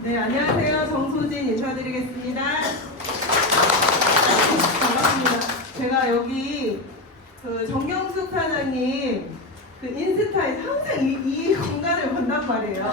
네, 안녕하세요. 정소진 인사드리겠습니다. 반갑습니다. 제가 여기 정경숙 사장님 인스타에서 항상 이 공간을 본단 말이에요.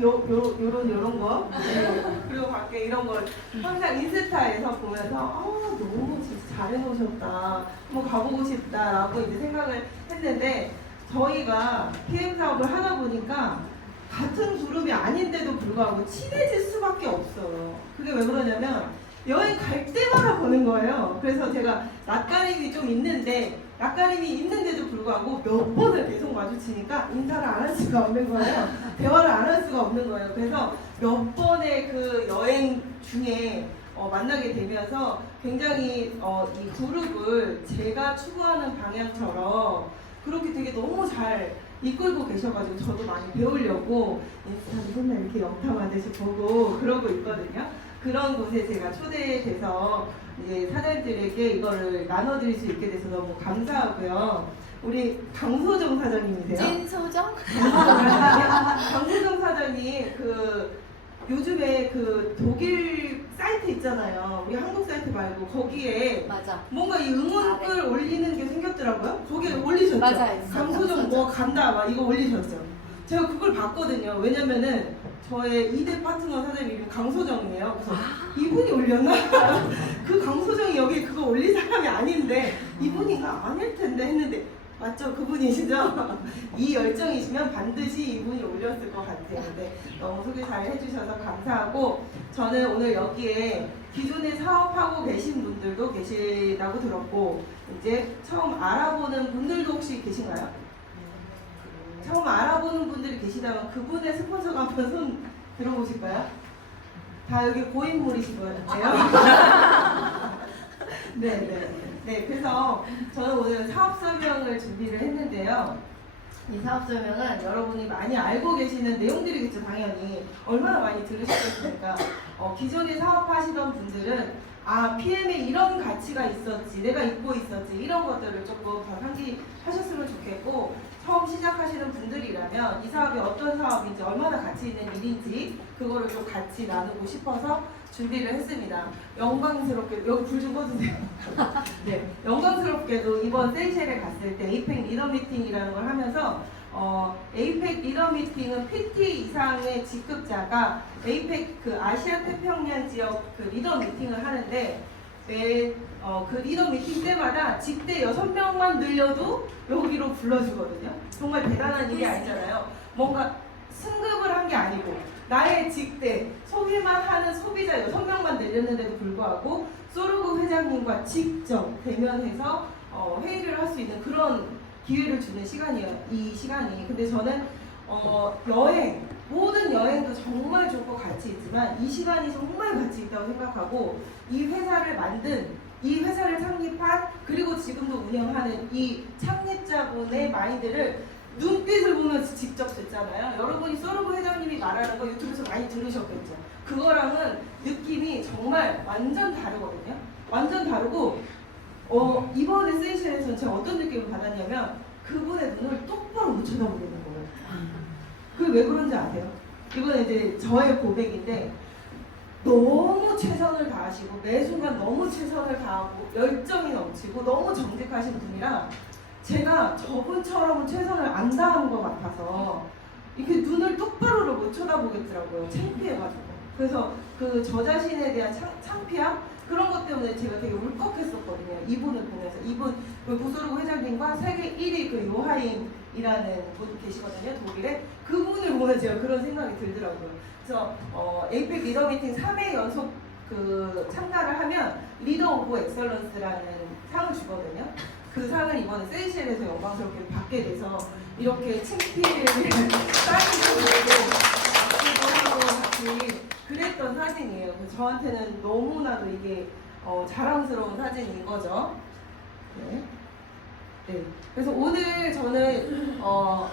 요런 거. 네. 그리고 밖에 이런 걸 항상 인스타에서 보면서 너무 진짜 잘해놓으셨다. 한번 가보고 싶다라고 이제 생각을 했는데 저희가 PM 사업을 하다 보니까 같은 그룹이 아닌데도 불구하고 친해질 수밖에 없어요. 그게 왜 그러냐면 여행 갈 때마다 보는 거예요. 그래서 제가 낯가림이 좀 있는데 낯가림이 있는데도 불구하고 몇 번을 계속 마주치니까 인사를 안 할 수가 없는 거예요. 대화를 안 할 수가 없는 거예요. 그래서 몇 번의 그 여행 중에 만나게 되면서 굉장히 이 그룹을 제가 추구하는 방향처럼 그렇게 되게 너무 잘 이끌고 계셔가지고 저도 많이 배우려고 인스타도 맨날 이렇게 영탐하듯이 보고 그러고 있거든요. 그런 곳에 제가 초대돼서 이제 사장님들에게 이거를 나눠드릴 수 있게 돼서 너무 감사하고요. 우리 강소정 사장님이세요? 찐소정? 강소정 사장님 요즘에 독일 사이트 있잖아요. 우리 한국 사이트 말고 거기에 맞아. 뭔가 이 응원글 올리는 게 생겼더라고요. 거기에 올리셨죠? 맞아요. 강소정 뭐 간다 막 이거 올리셨죠? 제가 그걸 봤거든요. 왜냐면은 저의 2대 파트너 사장님 이름이 강소정이에요. 그래서 이분이 올렸나? 그 강소정이 여기 그거 올린 사람이 아닌데 이분인가? 아닐 텐데 했는데 맞죠? 그분이시죠? 이 열정이시면 반드시 이분이 올렸을 것 같아요. 네, 너무 소개 잘 해주셔서 감사하고 저는 오늘 여기에 기존에 사업하고 계신 분들도 계시다고 들었고 이제 처음 알아보는 분들도 혹시 계신가요? 처음 알아보는 분들이 계시다면 그분의 스폰서가 한번 손 들어보실까요? 다 여기 고인물이신 것 같아요. 네, 그래서 저는 오늘 사업 설명을 준비를 했는데요. 이 사업 설명은 여러분이 많이 알고 계시는 내용들이겠죠, 당연히. 얼마나 많이 들으셨겠습니까? 기존에 사업하시던 분들은 PM에 이런 가치가 있었지, 내가 잊고 있었지, 이런 것들을 조금 더 상기하셨으면 좋겠고, 처음 시작하시는 분들이라면 이 사업이 어떤 사업인지, 얼마나 가치 있는 일인지, 그거를 좀 같이 나누고 싶어서 준비를 했습니다. 영광스럽게, 여기 불 좀 꺼주세요. 네, 영광스럽게도 이번 세이셸에 갔을 때 에이펙 리더 미팅이라는 걸 하면서 에이펙 리더 미팅은 PT 이상의 직급자가 에이펙 아시아 태평양 지역 리더 미팅을 하는데 그 리더 미팅 때마다 직대 6명만 늘려도 여기로 불러주거든요. 정말 대단한 일이 아니잖아요. 뭔가 승급을 한 게 아니고 나의 직대 소비만 하는 소비자 6명만 늘렸는데도 불구하고 소르그 회장님과 직접 대면해서 회의를 할 수 있는 그런 기회를 주는 시간이에요. 이 시간이. 근데 저는 모든 여행도 정말 좋고 가치 있지만 이 시간이 정말 가치 있다고 생각하고 이 회사를 만든 이 회사를 창립한 그리고 지금도 운영하는 이 창립자분의 마인드를 눈빛을 보면서 직접 듣잖아요. 여러분이 소르브 회장님이 말하는 거 유튜브에서 많이 들으셨겠죠. 그거랑은 느낌이 정말 완전 다르거든요. 완전 다르고 이번에 세이셸에서는 제가 어떤 느낌을 받았냐면 그분의 눈을 똑바로 못 쳐다보겠는 거예요. 그게 왜 그런지 아세요? 이건 이제 저의 고백인데 너무 최선을 다하시고 매 순간 너무 최선을 다하고 열정이 넘치고 너무 정직하신 분이라 제가 저분처럼은 최선을 안 다한 것 같아서 이렇게 눈을 똑바로를 못 쳐다보겠더라고요. 창피해가지고. 그래서 저 자신에 대한 창피함? 그런 것 때문에 제가 되게 울컥했었거든요. 이분을 보면서. 이분, 부소르그 회장님과 세계 1위 요하임이라는 분 계시거든요. 독일에. 그분을 보면 제가 그런 생각이 들더라고요. 그래서 에이펙 리더 미팅 3회 연속 참가를 하면 리더 오브 엑설런스라는 상을 주거든요. 그 상을 이번에 세이셸에서 영광스럽게 받게 돼서 이렇게 친필을 사인도 하고 같이 그랬던 사진이에요. 저한테는 너무나도 이게 자랑스러운 사진인 거죠. 네. 그래서 오늘 저는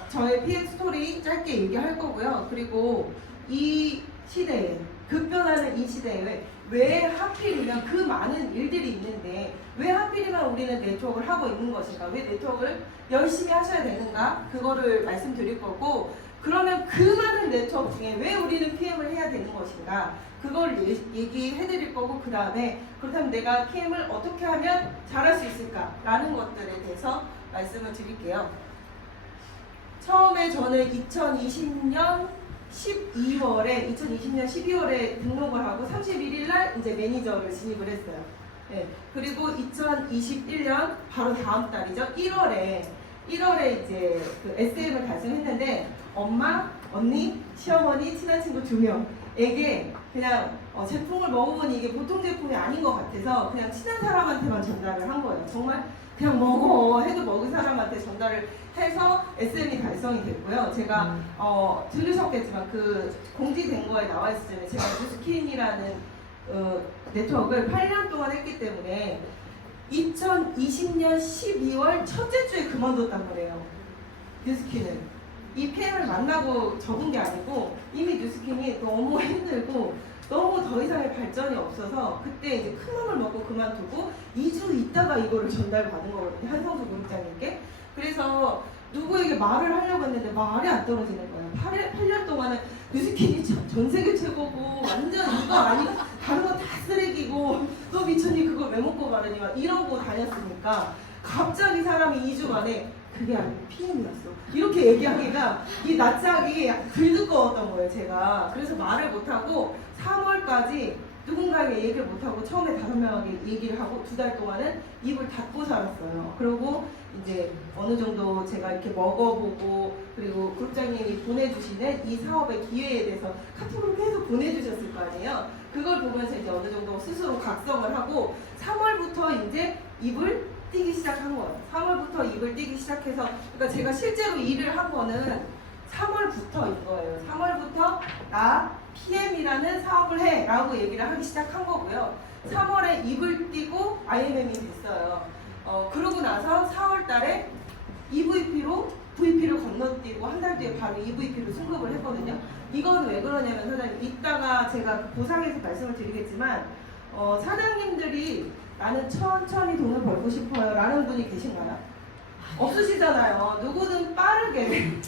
저의 PM 스토리 짧게 얘기할 거고요. 그리고 이 시대에 급변하는 이 시대에 왜 하필이면 그 많은 일들이 있는데 왜 하필이면 우리는 네트워크를 하고 있는 것인가? 왜 네트워크를 열심히 하셔야 되는가? 그거를 말씀드릴 거고 그러면 그 많은 네트워크 중에 왜 우리는 PM을 해야 되는 것인가? 그걸 얘기해 드릴 거고, 그 다음에 그렇다면 내가 PM을 어떻게 하면 잘할 수 있을까라는 것들에 대해서 말씀을 드릴게요. 처음에 저는 2020년 12월에 등록을 하고 31일 날 이제 매니저를 진입을 했어요. 네. 그리고 2021년 바로 다음 달이죠. 1월에 이제 그 SM을 달성했는데 엄마, 언니, 시어머니, 친한 친구 2명에게 그냥 제품을 먹어보니 이게 보통 제품이 아닌 것 같아서 그냥 친한 사람한테만 전달을 한 거예요. 정말 그냥 먹어 해도 먹은 사람한테 전달을 해서 SM이 달성이 됐고요. 제가 들으셨겠지만 그 공지된 거에 나와 있었잖아요. 제가 뉴스킨이라는 네트워크를 8년 동안 했기 때문에 2020년 12월 첫째 주에 그만뒀단 말이에요. 뉴스킨을. 이 PM을 만나고 접은 게 아니고 이미 뉴스킨이 너무 힘들고 너무 더 이상의 발전이 없어서 그때 이제 큰 맘을 먹고 그만두고 2주 있다가 이거를 전달받은 거거든요. 한성수 부국장님께. 그래서 누구에게 말을 하려고 했는데 말이 안 떨어지는 거예요. 8년 동안은 뉴스킨이 전 세계 최고고 완전 이거 아니고 다른 건 다 쓰레기고 너 미쳤니 그걸 왜 먹고 바르니 막 이러고 다녔으니까 갑자기 사람이 2주 만에 그게 아니고 PM이었어 이렇게 얘기하기가 이 낯짝이 들뜨거웠던 거예요. 제가. 그래서 말을 못하고 3월까지 누군가에게 얘기를 못하고 처음에 5명에게 얘기를 하고 2달 동안은 입을 닫고 살았어요. 그리고 이제 어느 정도 제가 이렇게 먹어보고 그리고 그룹장님이 보내주시는 이 사업의 기회에 대해서 카톡으로 계속 보내주셨을 거 아니에요. 그걸 보면서 이제 어느 정도 스스로 각성을 하고 3월부터 이제 입을 뛰기 시작한 거예요. 3월부터 입을 뛰기 시작해서 그러니까 제가 실제로 일을 한 거는 3월부터인 거예요. 3월부터 나 PM이라는 사업을 해 라고 얘기를 하기 시작한 거고요. 3월에 입을 띄고 IMM이 됐어요. 그러고 나서 4월 달에 EVP로 VP를 건너뛰고 한 달 뒤에 바로 EVP로 승급을 했거든요. 이건 왜 그러냐면 사장님 이따가 제가 보상에서 말씀을 드리겠지만 사장님들이 나는 천천히 돈을 벌고 싶어요 라는 분이 계신가요? 없으시잖아요. 누구든 빠르게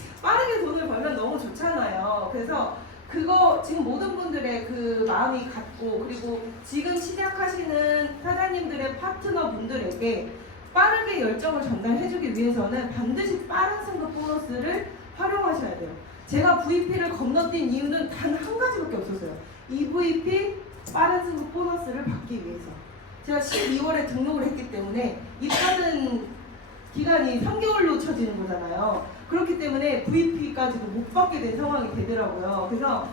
돈을 벌면 너무 좋잖아요. 그래서 그거 지금 모든 분들의 그 마음이 같고 그리고 지금 시작하시는 사장님들의 파트너 분들에게 빠르게 열정을 전달해주기 위해서는 반드시 빠른 승급 보너스를 활용하셔야 돼요. 제가 VP를 건너뛴 이유는 단 한 가지밖에 없었어요. EVP 빠른 승급 보너스를 받기 위해서. 제가 12월에 등록을 했기 때문에 입하는 기간이 3개월로 쳐지는 거잖아요. 그렇기 때문에 VP까지도 못 받게 된 상황이 되더라고요. 그래서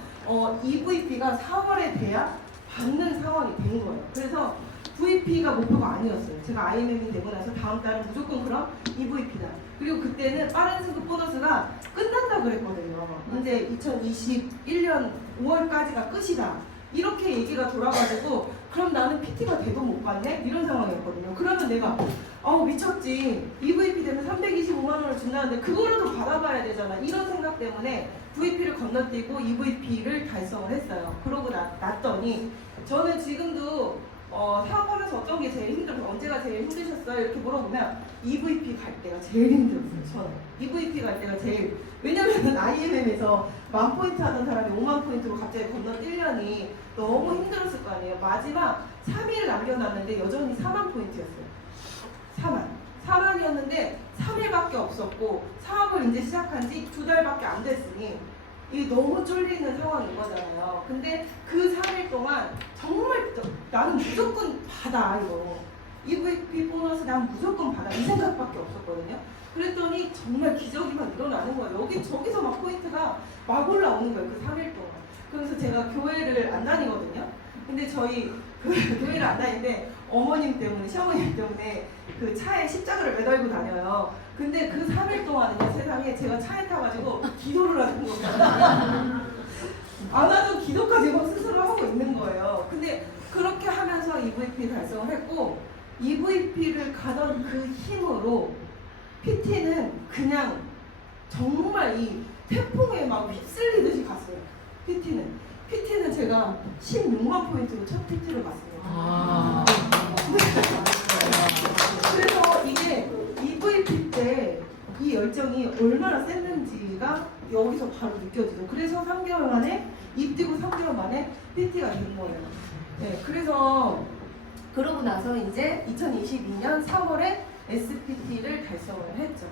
EVP가 4월에 돼야 받는 상황이 된 거예요. 그래서 VP가 목표가 아니었어요. 제가 IMM이 되고 나서 다음 달은 무조건 그럼 EVP다. 그리고 그때는 빠른 승급 보너스가 끝난다 그랬거든요. 이제 2021년 5월까지가 끝이다. 이렇게 얘기가 돌아가지고 그럼 나는 PT가 돼도 못 받네? 이런 상황이었거든요. 그러면 내가 미쳤지. EVP 되면 325만 원을 준다는데 그거라도 받아봐야 되잖아. 이런 생각 때문에 VP를 건너뛰고 EVP를 달성을 했어요. 그러고 났더니 저는 지금도 사업하면서 어떤 게 제일 힘들어서 언제가 제일 힘드셨어요? 이렇게 물어보면 EVP 갈 때가 제일 힘들었어요. 저는 EVP 갈 때가 제일 왜냐면 IMM에서 10,000포인트 하던 사람이 50,000포인트로 갑자기 건너뛰려니 너무 힘들었을 거 아니에요. 마지막 3일 남겨놨는데 여전히 40,000포인트였어요. 4만이었는데 3일밖에 없었고 사업을 이제 시작한 지 2달밖에 안 됐으니 이게 너무 쫄리는 상황인 거잖아요. 근데 그 3일 동안 정말 나는 무조건 받아 이거 EVP 보너스 난 무조건 받아 이 생각밖에 없었거든요. 그랬더니 정말 기적이만 일어나는 거예요. 저기서 막 포인트가 막 올라오는 거예요. 그 3일 동안. 그래서 제가 교회를 안 다니거든요. 근데 저희 교회를 안 다니는데 어머님 때문에 시어머님 때문에 그 차에 십자가를 매달고 다녀요. 근데 그 3일 동안은요 세상에 제가 차에 타가지고 기도를 하는 거예요. 안 하던 기도까지 막 스스로 하고 있는 거예요. 근데 그렇게 하면서 EVP 달성을 했고 EVP를 가던 그 힘으로 PT는 그냥 정말 이 태풍에 막 휩쓸리듯이 갔어요. PT는 제가 16만 포인트로 첫 PT를 갔어요. 그래서 이게 EVP 때 이 열정이 얼마나 셌는지가 여기서 바로 느껴지죠. 그래서 3개월 만에 입 뛰고 3개월 만에 PT가 된 거예요. 네, 그래서 그러고 나서 이제 2022년 3월에 SPT를 달성을 했죠.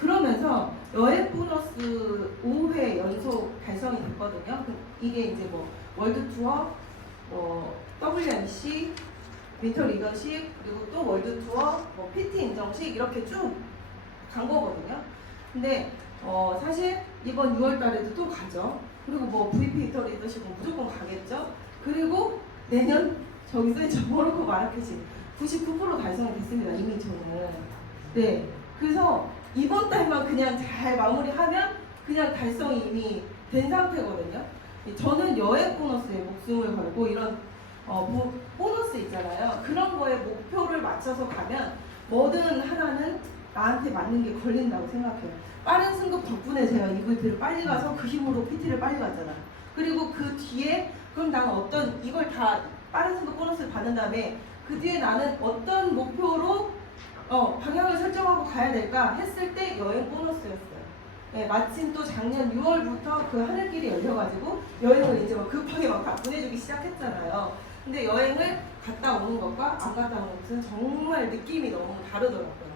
그러면서 여행 보너스 5회 연속 달성이 됐거든요. 이게 이제 뭐 월드 투어, WMC, 윈터 리더십, 그리고 또 월드 투어, PT 인정식 이렇게 쭉 간 거거든요. 근데 사실 이번 6월 달에도 또 가죠. 그리고 뭐 VP 윈터 리더십은 무조건 가겠죠. 그리고 내년 저기 써있죠. 모로코 마라케시 99% 달성이 됐습니다. 이미 저는. 네. 그래서 이번 달만 그냥 잘 마무리하면 그냥 달성이 이미 된 상태거든요. 저는 여행 보너스에 목숨을 걸고 이런 보너스 있잖아요. 그런 거에 목표를 맞춰서 가면 뭐든 하나는 나한테 맞는 게 걸린다고 생각해요. 빠른 승급 덕분에 제가 이글트를 빨리 가서 그 힘으로 PT를 빨리 갔잖아. 그리고 그 뒤에 그럼 나는 어떤 이걸 다 빠른 승급 보너스를 받는 다음에 그 뒤에 나는 어떤 목표로 방향을 설정하고 가야 될까 했을 때 여행 보너스였어요. 네, 마침 또 작년 6월부터 그 하늘길이 열려가지고 여행을 이제 막 급하게 막 다 보내주기 시작했잖아요. 근데 여행을 갔다 오는 것과 안 갔다 오는 것은 정말 느낌이 너무 다르더라고요.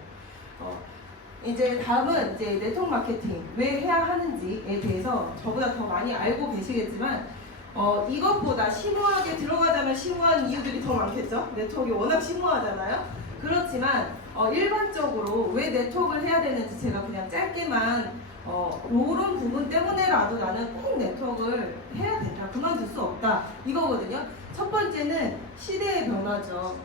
이제 다음은 이제 네트워크 마케팅 왜 해야 하는지에 대해서 저보다 더 많이 알고 계시겠지만 이것보다 심오하게 들어가자면 심오한 이유들이 더 많겠죠. 네트워크가 워낙 심오하잖아요. 그렇지만 일반적으로 왜 네트워크를 해야 되는지 제가 그냥 짧게만 이런 부분 때문에라도 나는 꼭 네트워크를 해야 된다. 그만둘 수 없다. 이거거든요. 첫 번째는 시대의 변화죠.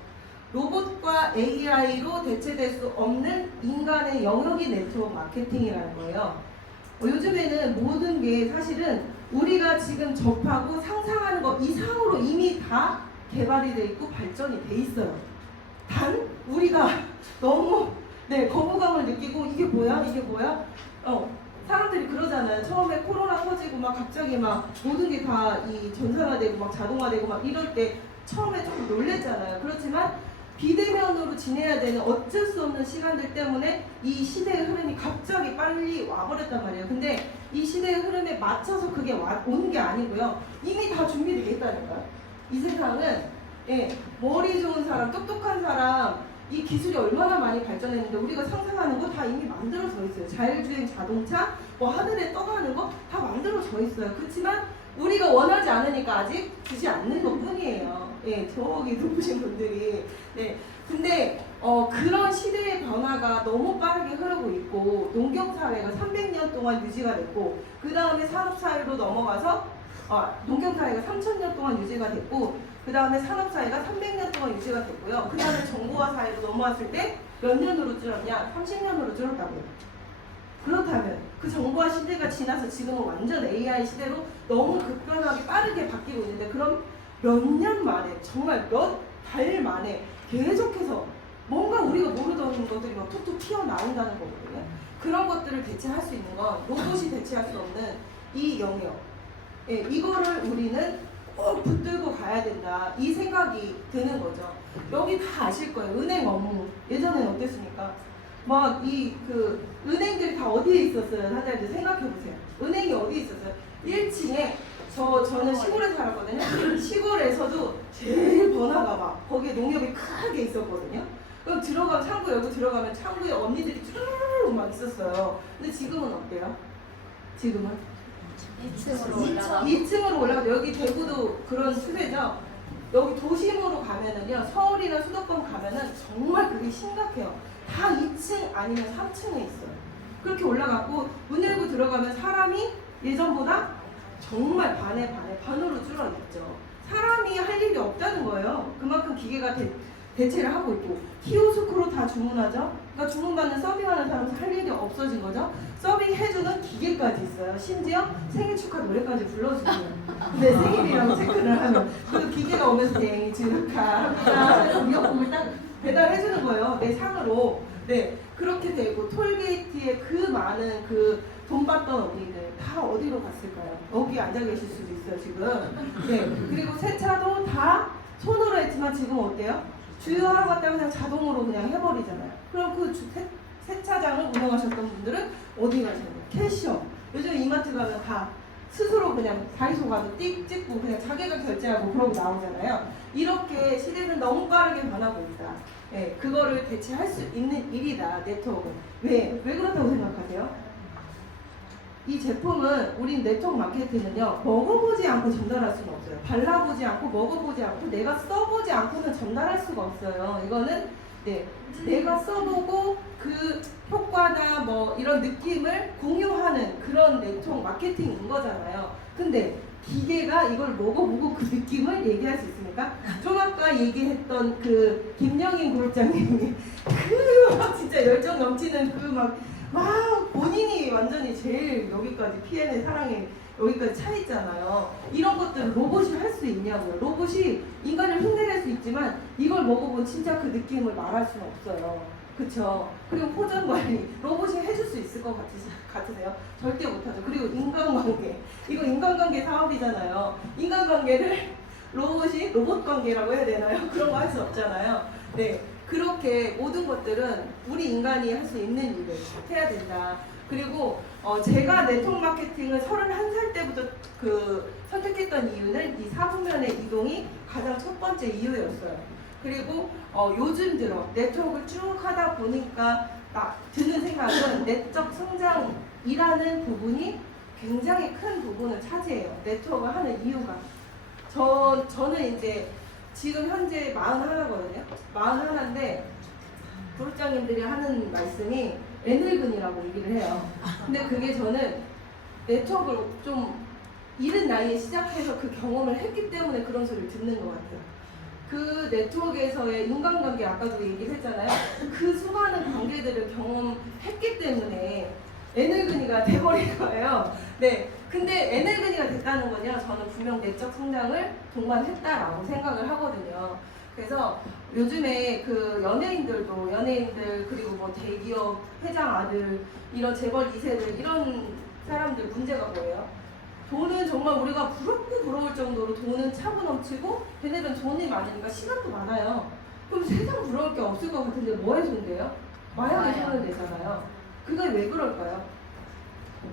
로봇과 AI로 대체될 수 없는 인간의 영역이 네트워크 마케팅이라는 거예요. 요즘에는 모든 게 사실은 우리가 지금 접하고 상상하는 것 이상으로 이미 다 개발이 돼 있고 발전이 돼 있어요. 단 우리가 너무 거부감을 느끼고 이게 뭐야? 사람들이 그러잖아요. 처음에 코로나 터지고 막 갑자기 막 모든 게 다 이 전산화되고 막 자동화되고 막 이럴 때 처음에 좀 놀랬잖아요. 그렇지만 비대면으로 지내야 되는 어쩔 수 없는 시간들 때문에 이 시대의 흐름이 갑자기 빨리 와버렸단 말이에요. 근데 이 시대의 흐름에 맞춰서 그게 오는 게 아니고요. 이미 다 준비되어 있다니까요. 이 세상은 머리 좋은 사람, 똑똑한 사람, 이 기술이 얼마나 많이 발전했는데 우리가 상상하는 거 다 이미 만들어져 있어요. 자율주행 자동차, 하늘에 떠가는 거 다 만들어져 있어요. 그렇지만 우리가 원하지 않으니까 아직 주지 않는 것 뿐이에요. 저기 높으신 분들이. 근데 그런 시대의 변화가 너무 빠르게 흐르고 있고 농경사회가 300년 동안 유지가 됐고 그 다음에 산업사회로 넘어가서 농경사회가 3000년 동안 유지가 됐고 그 다음에 산업사회가 300년 동안 유지가 됐고요. 그 다음에 정보화 사회로 넘어왔을 때 몇 년으로 줄었냐? 30년으로 줄었다고요. 그렇다면 그 정보화 시대가 지나서 지금은 완전 AI 시대로 너무 급변하게 빠르게 바뀌고 있는데 그럼 몇 년 만에 정말 몇 달 만에 계속해서 뭔가 우리가 모르던 것들이 막 툭툭 튀어나온다는 거거든요. 그런 것들을 대체할 수 있는 건 로봇이 대체할 수 없는 이 영역. 이거를 우리는 꼭 붙들고 가야 된다. 이 생각이 드는 거죠. 여기 다 아실 거예요. 은행 업무. 예전에는 어땠습니까? 막 은행들이 다 어디에 있었어요? 사장님들 생각해보세요. 은행이 어디에 있었어요? 1층에 저는 시골에 살았거든요. 시골에서도 제일 번화가 막 거기에 농협이 크게 있었거든요. 그럼 창구 열고 들어가면 창구에 언니들이 쭈르르 막 있었어요. 근데 지금은 어때요? 지금은? 2층으로 올라가서 여기 대구도 그런 추세죠. 여기 도심으로 가면은요, 서울이나 수도권 가면은 정말 그게 심각해요. 다 2층 아니면 3층에 있어요. 그렇게 올라갔고 문 열고 들어가면 사람이 예전보다 정말 반으로 줄어있죠. 사람이 할 일이 없다는 거예요. 그만큼 기계가 대체를 하고 있고 키오스크로 다 주문하죠. 그러니까 주문받는 서빙하는 사람 할 일이 없어진 거죠. 서빙해주는 기계까지 있어요. 심지어 생일 축하 노래까지 불러주고요. 내 생일이라고 체크를 하면 그 기계가 오면서 생일 축하합니다. 미역국을 딱 배달해주는 거예요. 내 상으로. 그렇게 되고 톨게이트에 그 많은 돈 받던 언니들 다 어디로 갔을까요? 여기 앉아 계실 수도 있어요 지금. 그리고 세차도 다 손으로 했지만 지금 어때요? 주유하러 갔다 그냥 자동으로 그냥 해버리잖아요. 그럼 그 세차장을 운영하셨던 분들은 어디 가셨나요? 캐셔. 요즘 이마트 가면 다 스스로 그냥 다이소 가서 띡 찍고 그냥 자기가 결제하고 그러고 나오잖아요. 이렇게 시대는 너무 빠르게 변하고 있다. 예, 그거를 대체할 수 있는 일이다, 네트워크는. 왜 그렇다고 생각하세요? 이 제품은 우린 네트워크 마케팅은요, 먹어보지 않고 전달할 수는 없어요. 발라보지 않고 먹어보지 않고 내가 써보지 않고는 전달할 수가 없어요. 이거는 내가 써보고 그 효과나 뭐 이런 느낌을 공유하는 그런 네트워크 마케팅인 거잖아요. 근데 기계가 이걸 먹어보고 그 느낌을 얘기할 수 있습니까? 좀 아까 얘기했던 그 김영인 그룹장님이 그 막 진짜 열정 넘치는 그 막 본인이 완전히 제일 여기까지 PN의 사랑에 여기까지 차 있잖아요. 이런 것들을 로봇이 할 수 있냐고요. 로봇이 인간을 흉내낼 수 있지만 이걸 먹어본 진짜 그 느낌을 말할 수는 없어요. 그쵸? 그리고 포장 관리 로봇이 해줄 수 있을 것 같으세요? 절대 못하죠. 그리고 인간관계, 이거 인간관계 사업이잖아요. 인간관계를 로봇이 로봇 관계라고 해야 되나요? 그런 거 할 수 없잖아요. 네, 그렇게 모든 것들은 우리 인간이 할 수 있는 일을 해야 된다. 그리고 제가 네트워크 마케팅을 31살 때부터 선택했던 이유는 이 사부면의 이동이 가장 첫 번째 이유였어요. 그리고 요즘 들어 네트워크를 쭉 하다 보니까 드는 생각은 내적 성장이라는 부분이 굉장히 큰 부분을 차지해요. 네트워크를 하는 이유가. 저는 이제 지금 현재 41거든요. 41인데 부국장님들이 하는 말씀이 애늙은이라고 얘기를 해요. 근데 그게 저는 네트워크를 좀 이른 나이에 시작해서 그 경험을 했기 때문에 그런 소리를 듣는 것 같아요. 그 네트워크에서의 인간관계 아까도 얘기를 했잖아요. 그 수많은 관계들을 경험했기 때문에 애늙은이가 돼버린 거예요. 네. 근데 애늙은이가 됐다는 거냐? 저는 분명 내적 성장을 동반했다라고 생각을 하거든요. 그래서 요즘에 그 연예인들 그리고 뭐 대기업 회장 아들 이런 재벌 2세들 이런 사람들 문제가 뭐예요? 돈은 정말 우리가 부럽고 부러울 정도로 돈은 차고 넘치고 걔네들은 돈이 많으니까 시간도 많아요. 그럼 세상 부러울 게 없을 것 같은데 뭐에 손대요? 마약에 손을 대잖아요. 그게 왜 그럴까요?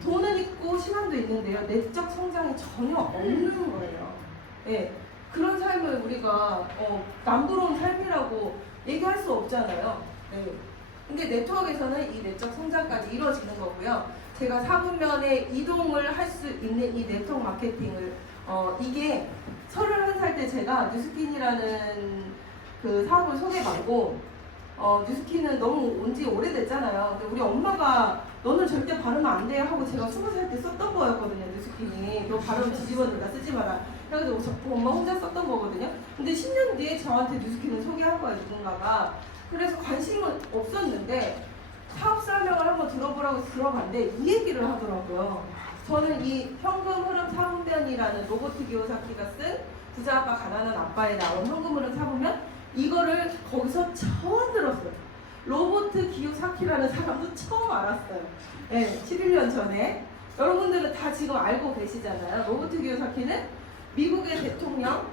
돈은 있고 시간도 있는데요. 내적 성장이 전혀 없는 거예요. 네. 그런 삶을 우리가 남부러운 삶이라고 얘기할 수 없잖아요. 네. 근데 네트워크에서는 이 내적 성장까지 이루어지는 거고요. 제가 사분면에 이동을 할 수 있는 이 네트워크 마케팅을 이게 31살 때 제가 뉴스킨이라는 그 사업을 소개받고 뉴스킨은 너무 온 지 오래됐잖아요. 근데 우리 엄마가 너는 절대 바르면 안 돼 하고 제가 20살 때 썼던 거였거든요. 뉴스킨이 너 바르면 뒤집어진다 쓰지 마라. 그래서 엄마 혼자 썼던 거거든요. 근데 10년 뒤에 저한테 뉴스킨을 소개한 거예요, 누군가가. 그래서 관심은 없었는데 사업 설명을 한번 들어보라고 들어봤는데 이 얘기를 하더라고요. 저는 이 현금 흐름 사분면이라는 로버트 기요사키가 쓴 부자 아빠 가난한 아빠에 나온 현금 흐름 사분면 이거를 거기서 처음 들었어요. 로버트 기요사키라는 사람도 처음 알았어요. 네, 11년 전에. 여러분들은 다 지금 알고 계시잖아요. 로버트 기요사키는 미국의 대통령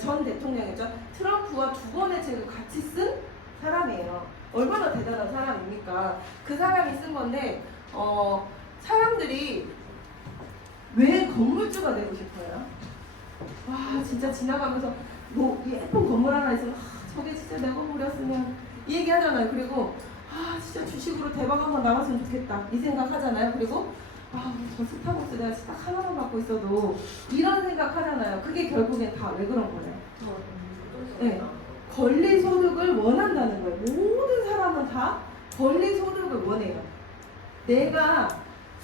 전 대통령이죠. 트럼프와 2번의 책을 같이 쓴 사람이에요. 얼마나 대단한 사람입니까? 그 사람이 쓴 건데 사람들이 왜 건물주가 되고 싶어요? 와 진짜 지나가면서 뭐 예쁜 건물 하나 있으면 저게 진짜 내 건물이었으면 이 얘기 하잖아요. 그리고 진짜 주식으로 대박 한번 나왔으면 좋겠다 이 생각 하잖아요. 그리고 저 스타벅스 내가 진짜 하나만 갖고 있어도 이런 생각 하잖아요. 그게 결국엔 다 왜 그런 거예요? 네. 권리소득을 원한다는 거예요. 모든 사람은 다 권리소득을 원해요. 내가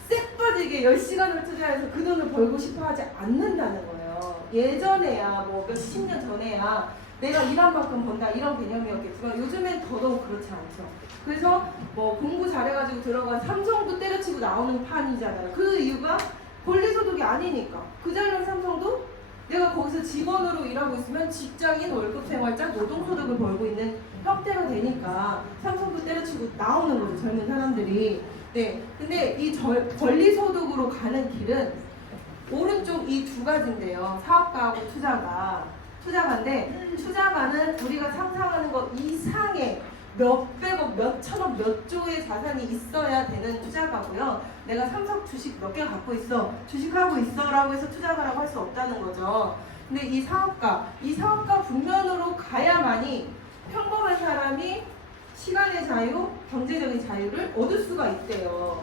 쎄 빠지게 10시간을 투자해서 그 돈을 벌고 싶어 하지 않는다는 거예요. 예전에야 뭐 몇십 년 전에야 내가 일한 만큼 번다 이런 개념이었겠지만 요즘엔 더더욱 그렇지 않죠. 그래서 뭐 공부 잘해가지고 들어간 삼성도 때려치고 나오는 판이잖아요. 그 이유가 권리소득이 아니니까. 그 잘난 삼성도 내가 거기서 직원으로 일하고 있으면 직장인 월급생활자 노동소득을 벌고 있는 형태가 되니까 삼성도 때려치고 나오는 거죠. 젊은 사람들이. 네. 근데 이 권리소득으로 가는 길은 오른쪽 이 2가지인데요. 사업가하고 투자가인데 투자가는 우리가 상상하는 것 이상의 몇백억, 몇천억, 몇 조의 자산이 있어야 되는 투자가고요. 내가 삼성 주식 몇 개 갖고 있어, 주식하고 있어라고 해서 투자가라고 할 수 없다는 거죠. 근데 이 사업가 분면으로 가야만이 평범한 사람이 시간의 자유, 경제적인 자유를 얻을 수가 있대요.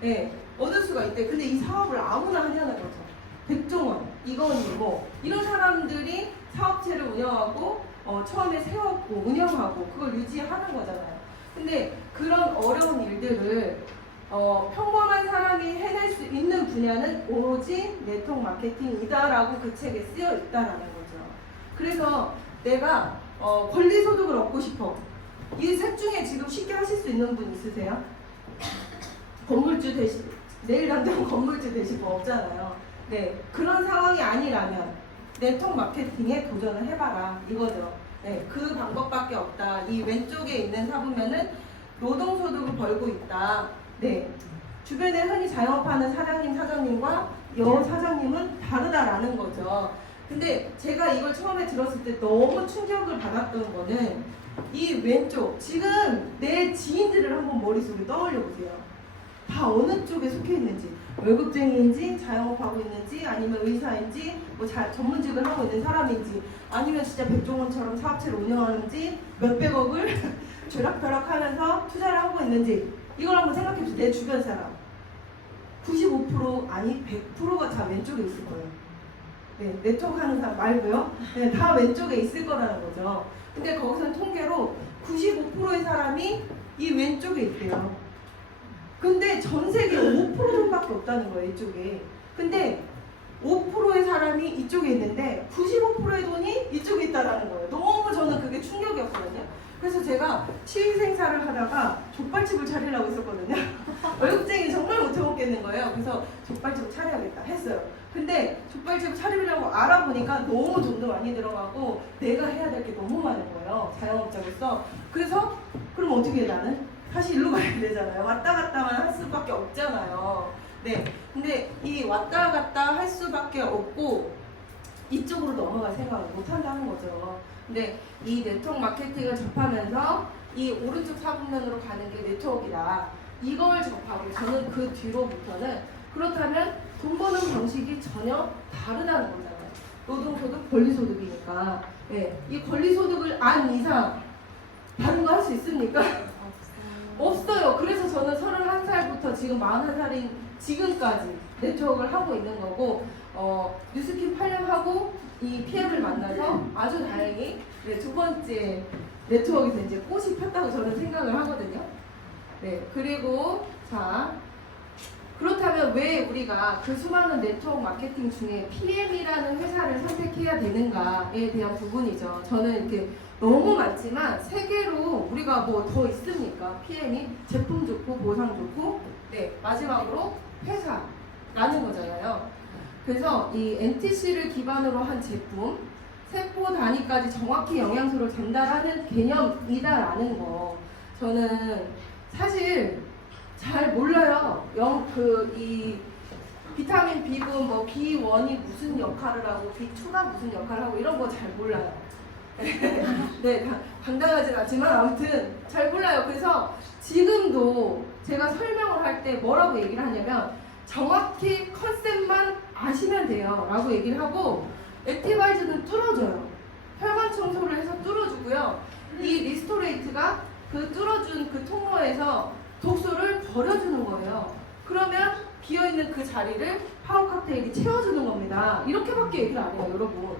네, 얻을 수가 있대. 근데 이 사업을 아무나 하냐는 거죠. 백종원, 이건희 뭐 이런 사람들이 사업체를 운영하고 처음에 세웠고 운영하고 그걸 유지하는 거잖아요. 근데 그런 어려운 일들을 평범한 사람이 해낼 수 있는 분야는 오로지 네트워크 마케팅이다라고 그 책에 쓰여 있다라는 거죠. 그래서 내가 권리소득을 얻고 싶어. 이 셋 중에 지금 쉽게 하실 수 있는 분 있으세요? 건물주 되시, 내일 당장 건물주 되실 거 없잖아요. 네, 그런 상황이 아니라면 네트워크 마케팅에 도전을 해봐라 이거죠. 네, 그 방법밖에 없다. 이 왼쪽에 있는 사부면은 노동소득을 벌고 있다. 네, 주변에 흔히 자영업하는 사장님, 사장님과 여사장님은 다르다라는 거죠. 근데 제가 이걸 처음에 들었을 때 너무 충격을 받았던 거는 이 왼쪽, 지금 내 지인들을 한번 머릿속에 떠올려 보세요. 다 어느 쪽에 속해 있는지, 월급쟁이인지, 자영업하고 있는지, 아니면 의사인지, 뭐 전문직을 하고 있는 사람인지, 아니면 진짜 백종원처럼 사업체를 운영하는지, 몇백억을 쥐락펴락 하면서 투자를 하고 있는지, 이걸 한번 생각해 보세요. 내 주변 사람 95% 아니 100%가 다 왼쪽에 있을 거예요. 네, 네트워크 하는 사람 말고요. 네, 다 왼쪽에 있을 거라는 거죠. 근데 거기서는 통계로 95%의 사람이 이 왼쪽에 있대요. 근데 전 세계 5% 정도밖에 없다는 거예요, 이쪽에. 근데 5%의 사람이 이쪽에 있는데 95%의 돈이 이쪽에 있다는 거예요. 너무 저는 그게 충격이었거든요. 그래서 제가 취미생사를 하다가 족발집을 차리려고 했었거든요. 월급쟁이 정말 못 해먹겠는 거예요. 그래서 족발집을 차려야겠다 했어요. 근데 족발집을 차리려고 알아보니까 너무 돈도 많이 들어가고 내가 해야 될 게 너무 많은 거예요. 자영업자로서. 그래서 그럼 어떻게 해 나는? 다시 일로 가야 되잖아요. 왔다 갔다만 할 수밖에 없잖아요. 네. 근데 이 왔다 갔다 할 수밖에 없고 이쪽으로 넘어갈 생각을 못 한다는 거죠. 근데 이 네트워크 마케팅을 접하면서 이 오른쪽 사분면으로 가는 게 네트워크이다. 이걸 접하고 저는 그 뒤로부터는 그렇다면 돈 버는 방식이 전혀 다르다는 거잖아요. 노동소득, 권리소득이니까. 네. 이 권리소득을 안 이상 다른 거 할 수 있습니까? 없어요. 그래서 저는 31살부터 지금 41살인 지금까지 네트워크를 하고 있는 거고 뉴스킨 8년 하고 이 PM을 만나서 아주 다행히 네, 두 번째 네트워크에서 이제 꽃이 폈다고 저는 생각을 하거든요. 네, 그리고 자 그렇다면 왜 우리가 그 수많은 네트워크 마케팅 중에 PM이라는 회사를 선택해야 되는가에 대한 부분이죠. 저는 이렇게 너무 많지만 세계로 우리가 뭐 더 있습니까? PM이 제품 좋고 보상 좋고 네 마지막으로 회사라는 거잖아요. 그래서 이 NTC를 기반으로 한 제품 세포 단위까지 정확히 영양소를 전달하는 개념이다라는 거 저는 사실 잘 몰라요. 이 비타민 B군 뭐 B1이 무슨 역할을 하고 B2가 무슨 역할을 하고 이런 거 잘 몰라요. 네, 당당하진 않지만 아무튼 잘 몰라요. 그래서 지금도 제가 설명을 할 때 뭐라고 얘기를 하냐면 정확히 컨셉만 아시면 돼요 라고 얘기를 하고 액티바이즈는 뚫어줘요. 혈관 청소를 해서 뚫어주고요. 이 리스토레이트가 그 뚫어준 그 통로에서 독소를 버려주는 거예요. 그러면 비어있는 그 자리를 파워 칵테일이 채워주는 겁니다. 이렇게밖에 얘기를 안 해요, 여러분.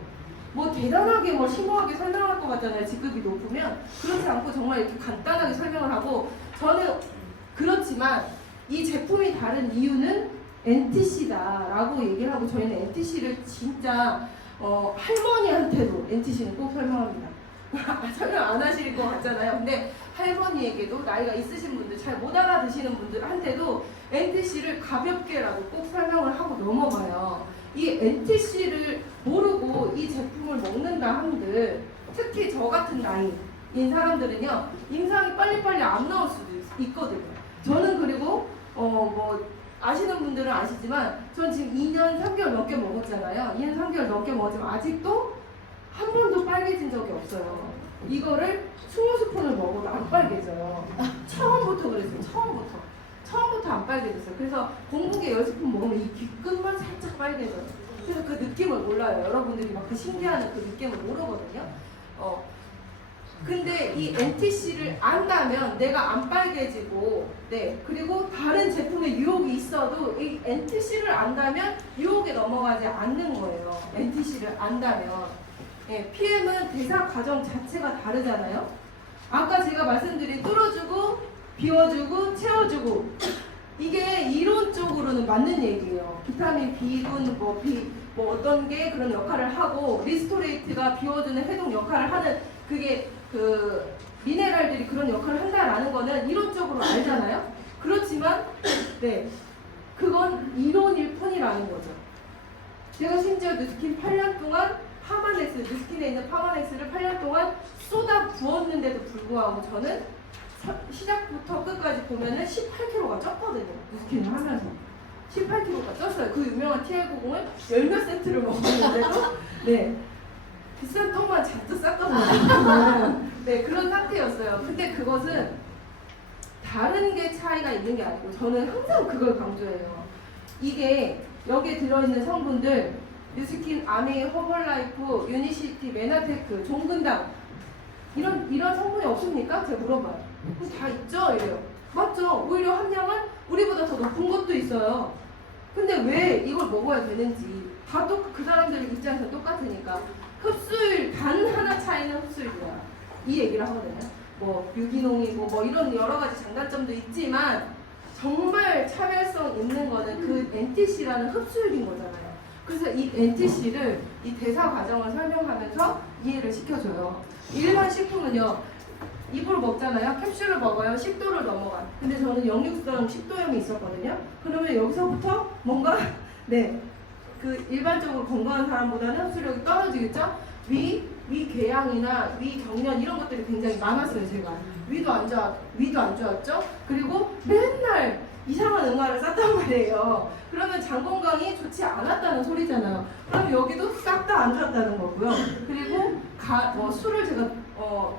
뭐 대단하게 뭐 심오하게 설명할 것 같잖아요. 직급이 높으면. 그렇지 않고 정말 이렇게 간단하게 설명을 하고 저는 그렇지만 이 제품이 다른 이유는 NTC다라고 얘기를 하고 저희는 NTC를 진짜 할머니한테도 NTC는 꼭 설명합니다. 설명 안 하실 것 같잖아요. 근데 할머니에게도 나이가 있으신 분들 잘 못 알아듣시는 분들한테도 NTC를 가볍게라도 꼭 설명을 하고 넘어가요. 이 NTC를 모르고 이 제품을 먹는다 한들 특히 저 같은 나이인 사람들은요 임상이 빨리빨리 안 나올 수도 있거든요. 저는 그리고 뭐 아시는 분들은 아시지만 전 지금 2년 3개월 넘게 먹었잖아요. 2년 3개월 넘게 먹었지만 아직도 한 번도 빨개진 적이 없어요. 이거를 20스푼을 먹어도 안 빨개져요. 처음부터 그랬어요. 처음부터 안 빨개졌어요. 그래서 공복에 10스푼 먹으면 이 귓끝만 살짝 빨개져요. 그래서 그 느낌을 몰라요. 여러분들이 막 그 신기한 그 느낌을 모르거든요. 근데 이 NTC를 안다면 내가 안 빨개지고, 네, 그리고 다른 제품에 유혹이 있어도 이 NTC를 안다면 유혹에 넘어가지 않는 거예요. NTC를 안다면. 네, PM은 대사 과정 자체가 다르잖아요. 아까 제가 말씀드린 뚫어주고, 비워주고, 채워주고, 이게 이론적으로는 맞는 얘기예요. 비타민 B군, 뭐 어떤 게 그런 역할을 하고, 리스토레이트가 비워주는 해독 역할을 하는, 그게 그 미네랄들이 그런 역할을 한다라는 거는 이론적으로 알잖아요. 그렇지만 네, 그건 이론일 뿐이라는 거죠. 제가 심지어 뉴스킨 8년 동안 파마넥스, 뉴스킨에 있는 파마넥스를 8년 동안 쏟아 부었는데도 불구하고 저는 시작부터 끝까지 보면은 18kg가 쪘거든요. 뉴스킨을 하면서 18kg가 쪘어요. 그 유명한 TR90을 열몇 세트를 먹었는데도 네, 비싼 똥만 잔뜩 쌌거든요. 네, 그런 상태였어요. 근데 그것은 다른 게 차이가 있는 게 아니고 저는 항상 그걸 강조해요. 이게 여기에 들어있는 성분들 뉴스킨, 아메이, 허벌라이프, 유니시티, 메나테크, 종근당 이런 성분이 없습니까? 제가 물어봐요. 다 있죠? 이래요. 맞죠? 오히려 함량은 우리보다 더 높은 것도 있어요. 근데 왜 이걸 먹어야 되는지 다 그 사람들 입장에서 똑같으니까 흡수율 단 하나 차이는 흡수율이야. 이 얘기를 하거든요. 뭐 유기농이고 뭐 이런 여러 가지 장단점도 있지만 정말 차별성 있는 거는 그 NTC라는 흡수율인 거잖아요. 그래서 이 NTC를 이 대사 과정을 설명하면서 이해를 시켜줘요. 일반 식품은요, 입으로 먹잖아요. 캡슐을 먹어요. 10도를 넘어가. 근데 저는 역류성 식도염이 있었거든요. 그러면 여기서부터 뭔가 네, 그 일반적으로 건강한 사람보다는 흡수력이 떨어지겠죠? 위궤양이나 위경련 이런 것들이 굉장히 많았어요. 제가 위도 안 좋았죠. 그리고 맨날 이상한 응아를 쌌단 말이에요. 그러면 장 건강이 좋지 않았다는 소리잖아요. 그럼 여기도 싹 다 안 좋았다는 거고요. 그리고 술을 제가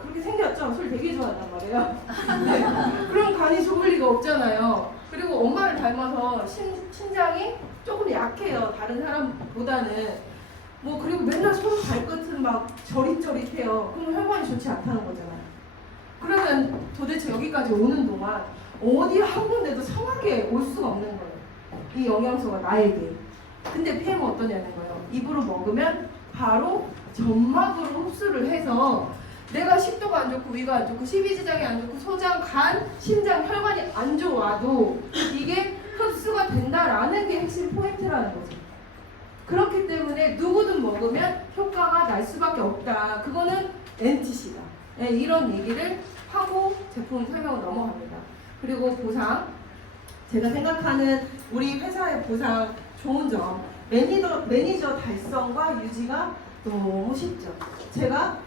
그렇게 생겼죠. 술 되게 좋아한단 말이에요. 네. 그럼 간이 좋을 리가 없잖아요. 그리고 엄마를 닮아서 신장이 조금 약해요. 다른 사람보다는. 뭐 그리고 맨날 손 발끝은 막 저릿저릿해요. 그럼 혈관이 좋지 않다는 거잖아요. 그러면 도대체 여기까지 오는 동안 어디 한 군데도 성하게 올 수가 없는 거예요. 이 영양소가 나에게. 근데 PM은 어떠냐는 거예요. 입으로 먹으면 바로 점막으로 흡수를 해서 내가 식도가 안 좋고 위가 안 좋고 식이지장이 안 좋고 소장, 간, 심장, 혈관이 안 좋아도 이게 흡수가 된다라는 게 핵심 포인트라는 거죠. 그렇기 때문에 누구든 먹으면 효과가 날 수밖에 없다. 그거는 NTC다. 네, 이런 얘기를 하고 제품 설명을 넘어갑니다. 그리고 보상. 제가 생각하는 우리 회사의 보상 좋은 점. 매니저 달성과 유지가 너무 쉽죠. 제가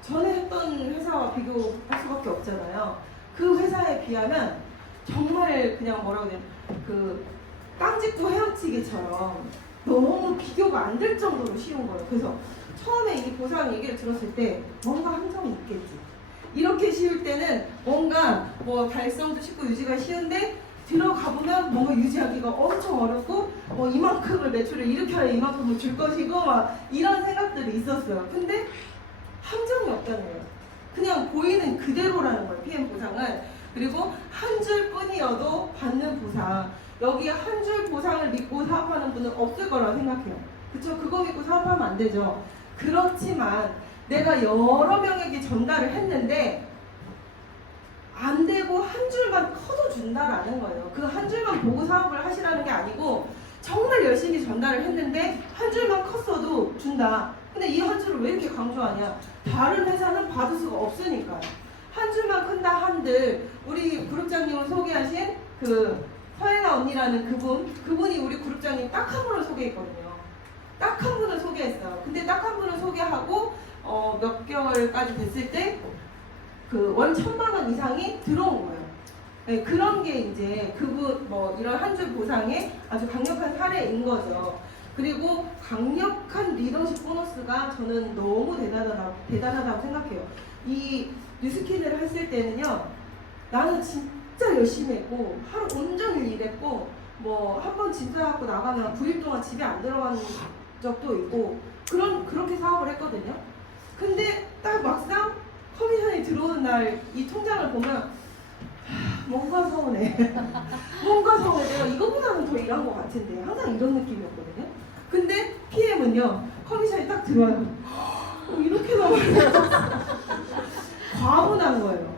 전에 했던 회사와 비교할 수밖에 없잖아요. 그 회사에 비하면 정말 그냥 뭐라고 해야 되나 그 깡짓구 헤어치기처럼 너무 비교가 안 될 정도로 쉬운 거예요. 그래서 처음에 이 보상 얘기를 들었을 때 뭔가 함정이 있겠지. 이렇게 쉬울 때는 뭔가 뭐 달성도 쉽고 유지가 쉬운데 들어가 보면 뭔가 유지하기가 엄청 어렵고 이만큼을 매출을 일으켜야 이만큼을 줄 것이고 막 이런 생각들이 있었어요. 근데 함정이 없다는 거예요. 그냥 보이는 그대로라는 거예요. PM 보상은. 그리고 한 줄뿐이어도 받는 보상. 여기 한 줄 보상을 믿고 사업하는 분은 없을 거라고 생각해요. 그쵸? 그거 믿고 사업하면 안 되죠. 그렇지만 내가 여러 명에게 전달을 했는데 안 되고 한 줄만 커져준다라는 거예요. 그 한 줄만 보고 사업을 하시라는 게 아니고 정말 열심히 전달을 했는데 한 줄만 컸어도 준다. 근데 이 한 줄을 왜 이렇게 강조하냐? 다른 회사는 받을 수가 없으니까요. 한 줄만 큰다 한들 우리 그룹장님을 소개하신 그 서혜나 언니라는 그분이 우리 그룹장님 딱 한 분을 소개했거든요. 딱 한 분을 소개했어요. 근데 딱 한 분을 소개하고 몇 개월까지 됐을 때 그 월 1,000만 원 이상이 들어온 거예요. 네, 그런 게 이제 그분 이런 한 줄 보상의 아주 강력한 사례인 거죠. 그리고 강력한 시작한 리더십 보너스가 저는 너무 대단하다고 생각해요. 이 뉴스킨을 했을 때는요, 나는 진짜 열심히 했고 하루 온종일 일했고 뭐 한 번 집 사갖고 나가면 9일 동안 집에 안 들어간 적도 있고 그렇게 사업을 했거든요. 근데 딱 막상 커미션이 들어오는 날 이 통장을 보면 뭔가 서운해. 뭔가 서운해. 내가 이거보다는 더 일한 것 같은데 항상 이런 느낌이었거든요. 근데 PM은요, 커미션이 딱 들어와요. 이렇게 나와요. 과분한 거예요.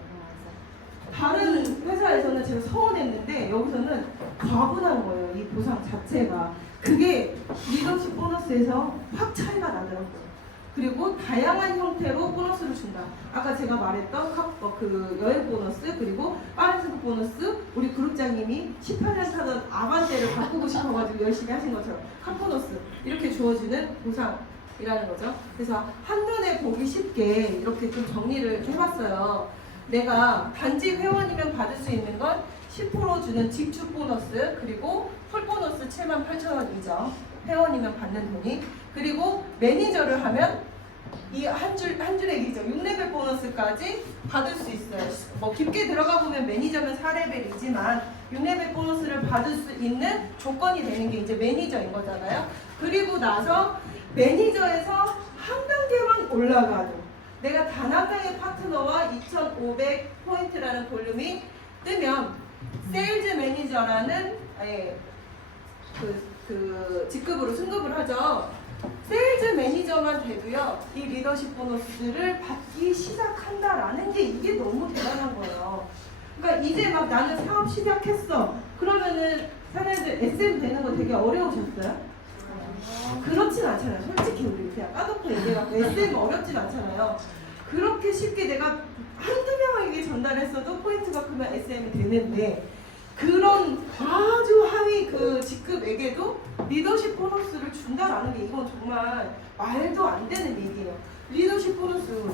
다른 회사에서는 제가 서운했는데 여기서는 과분한 거예요. 이 보상 자체가. 그게 리더십 보너스에서 확 차이가 나더라고요. 그리고 다양한 형태로 보너스를 준다. 아까 제가 말했던 그 여행 보너스, 그리고 빠른 승급 보너스, 우리 그룹장님이 18년 타던 아반떼를 바꾸고 싶어가지고 열심히 하신 것처럼 카보너스 이렇게 주어지는 보상이라는 거죠. 그래서 한눈에 보기 쉽게 이렇게 좀 정리를 해봤어요. 내가 단지 회원이면 받을 수 있는 건 10% 주는 직주 보너스, 그리고 풀 보너스 78,000원이죠. 회원이면 받는 돈이. 그리고 매니저를 하면 이 한 줄의 길이죠. 6레벨 보너스까지 받을 수 있어요. 뭐 깊게 들어가 보면 매니저면 4레벨이지만 6레벨 보너스를 받을 수 있는 조건이 되는 게 이제 매니저인 거잖아요. 그리고 나서 매니저에서 한 단계만 올라가는, 내가 단 한 명의 파트너와 2,500포인트라는 볼륨이 뜨면 세일즈 매니저라는 그 직급으로 승급을 하죠. 세일즈 매니저만 돼도요, 이 리더십 보너스를 받기 시작한다라는 게 이게 너무 대단한 거예요. 그러니까 이제 막 나는 사업 시작했어. 그러면은 사장님들 SM 되는 거 되게 어려우셨어요? 그렇진 않잖아요. 솔직히 우리 그냥 까놓고 얘기해갖고 SM 어렵진 않잖아요. 그렇게 쉽게 내가 한두 명에게 전달했어도 포인트가 크면 SM이 되는데, 그런 아주 하위 그 직급에게도 리더십 보너스를 준다라는 게 이건 정말 말도 안 되는 얘기예요. 리더십 보너스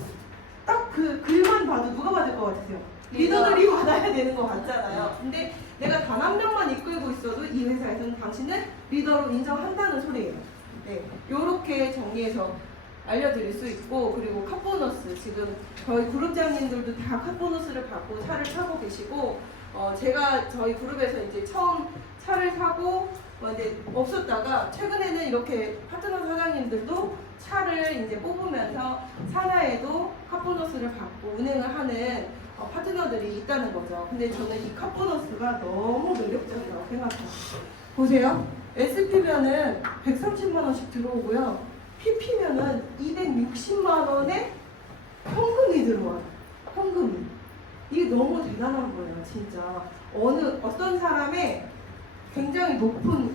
딱 그 글만 봐도 누가 받을 것 같으세요? 리더들이 받아야 되는 것 같잖아요. 근데 내가 단 한 명만 이끌고 있어도 이 회사에서는 당신을 리더로 인정한다는 소리예요. 네, 요렇게 정리해서 알려드릴 수 있고, 그리고 카보너스, 지금 저희 그룹장님들도 다 카보너스를 받고 차를 타고 계시고, 제가 저희 그룹에서 이제 처음 차를 사고 이제 없었다가 최근에는 이렇게 파트너 사장님들도 차를 이제 뽑으면서 산하에도 카보너스를 받고 운행을 하는 파트너들이 있다는 거죠. 근데 저는 이 카보너스가 너무 매력적이라고 생각해요. 보세요. SP면은 130만 원씩 들어오고요. PP면은 260만 원의 현금이 들어와요. 현금이. 이게 너무 대단한 거예요, 진짜. 어떤 사람의 굉장히 높은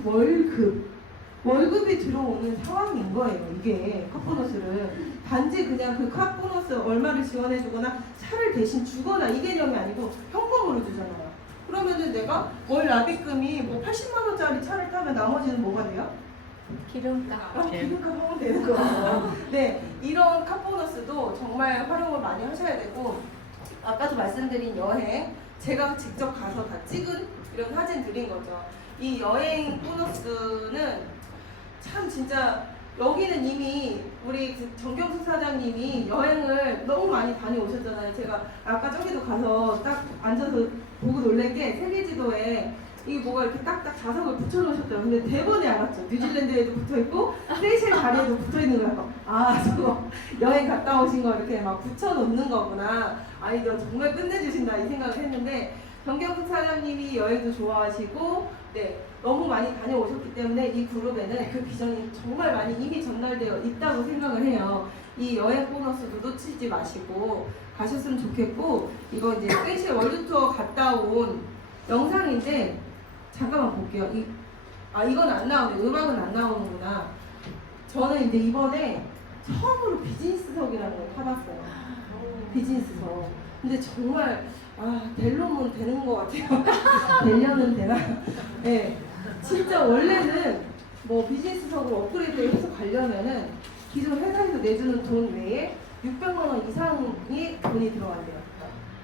월급이 들어오는 상황인 거예요, 이게 카보너스를. 단지 그냥 그 카보너스 얼마를 지원해주거나 차를 대신 주거나 이 개념이 아니고 현금으로 주잖아요. 그러면은 내가 월 납입금이 뭐 80만 원짜리 차를 타면 나머지는 뭐가 돼요? 기름값. 기름값 하면 되는 거죠. 네, 이런 카보너스도 정말 활용을 많이 하셔야 되고, 아까도 말씀드린 여행, 제가 직접 가서 다 찍은 이런 사진 드린 거죠. 이 여행 보너스는 참 진짜, 여기는 이미 우리 정경수 사장님이 여행을 너무 많이 다녀오셨잖아요. 제가 아까 저기도 가서 딱 앉아서 보고 놀란 게 세계지도에 이게 뭐가 이렇게 딱딱 자석을 붙여놓으셨더라고요. 근데 대번에 알았죠. 뉴질랜드에도 붙어있고 세이셸 다리에도 붙어있는 거예요. 아, 저거 여행 갔다 오신 거 이렇게 막 붙여놓는 거구나. 아이디어 정말 끝내주신다 이 생각을 했는데, 정경숙 사장님이 여행도 좋아하시고 네, 너무 많이 다녀오셨기 때문에 이 그룹에는 그 비전이 정말 많이 이미 전달되어 있다고 생각을 해요. 이 여행 보너스도 놓치지 마시고 가셨으면 좋겠고, 이거 이제 세이셸 월드투어 갔다 온 영상인데 잠깐만 볼게요. 이건 안 나오네. 음악은 안 나오는구나. 저는 이제 이번에 처음으로 비즈니스석이라는 걸 타봤어요. 비즈니스석. 근데 정말 되려면 되는 것 같아요. 되려면 되나? 네, 진짜 원래는 뭐 비즈니스석으로 업그레이드해서 가려면은 기존 회사에서 내주는 돈 외에 600만 원 이상의 돈이 들어간대요.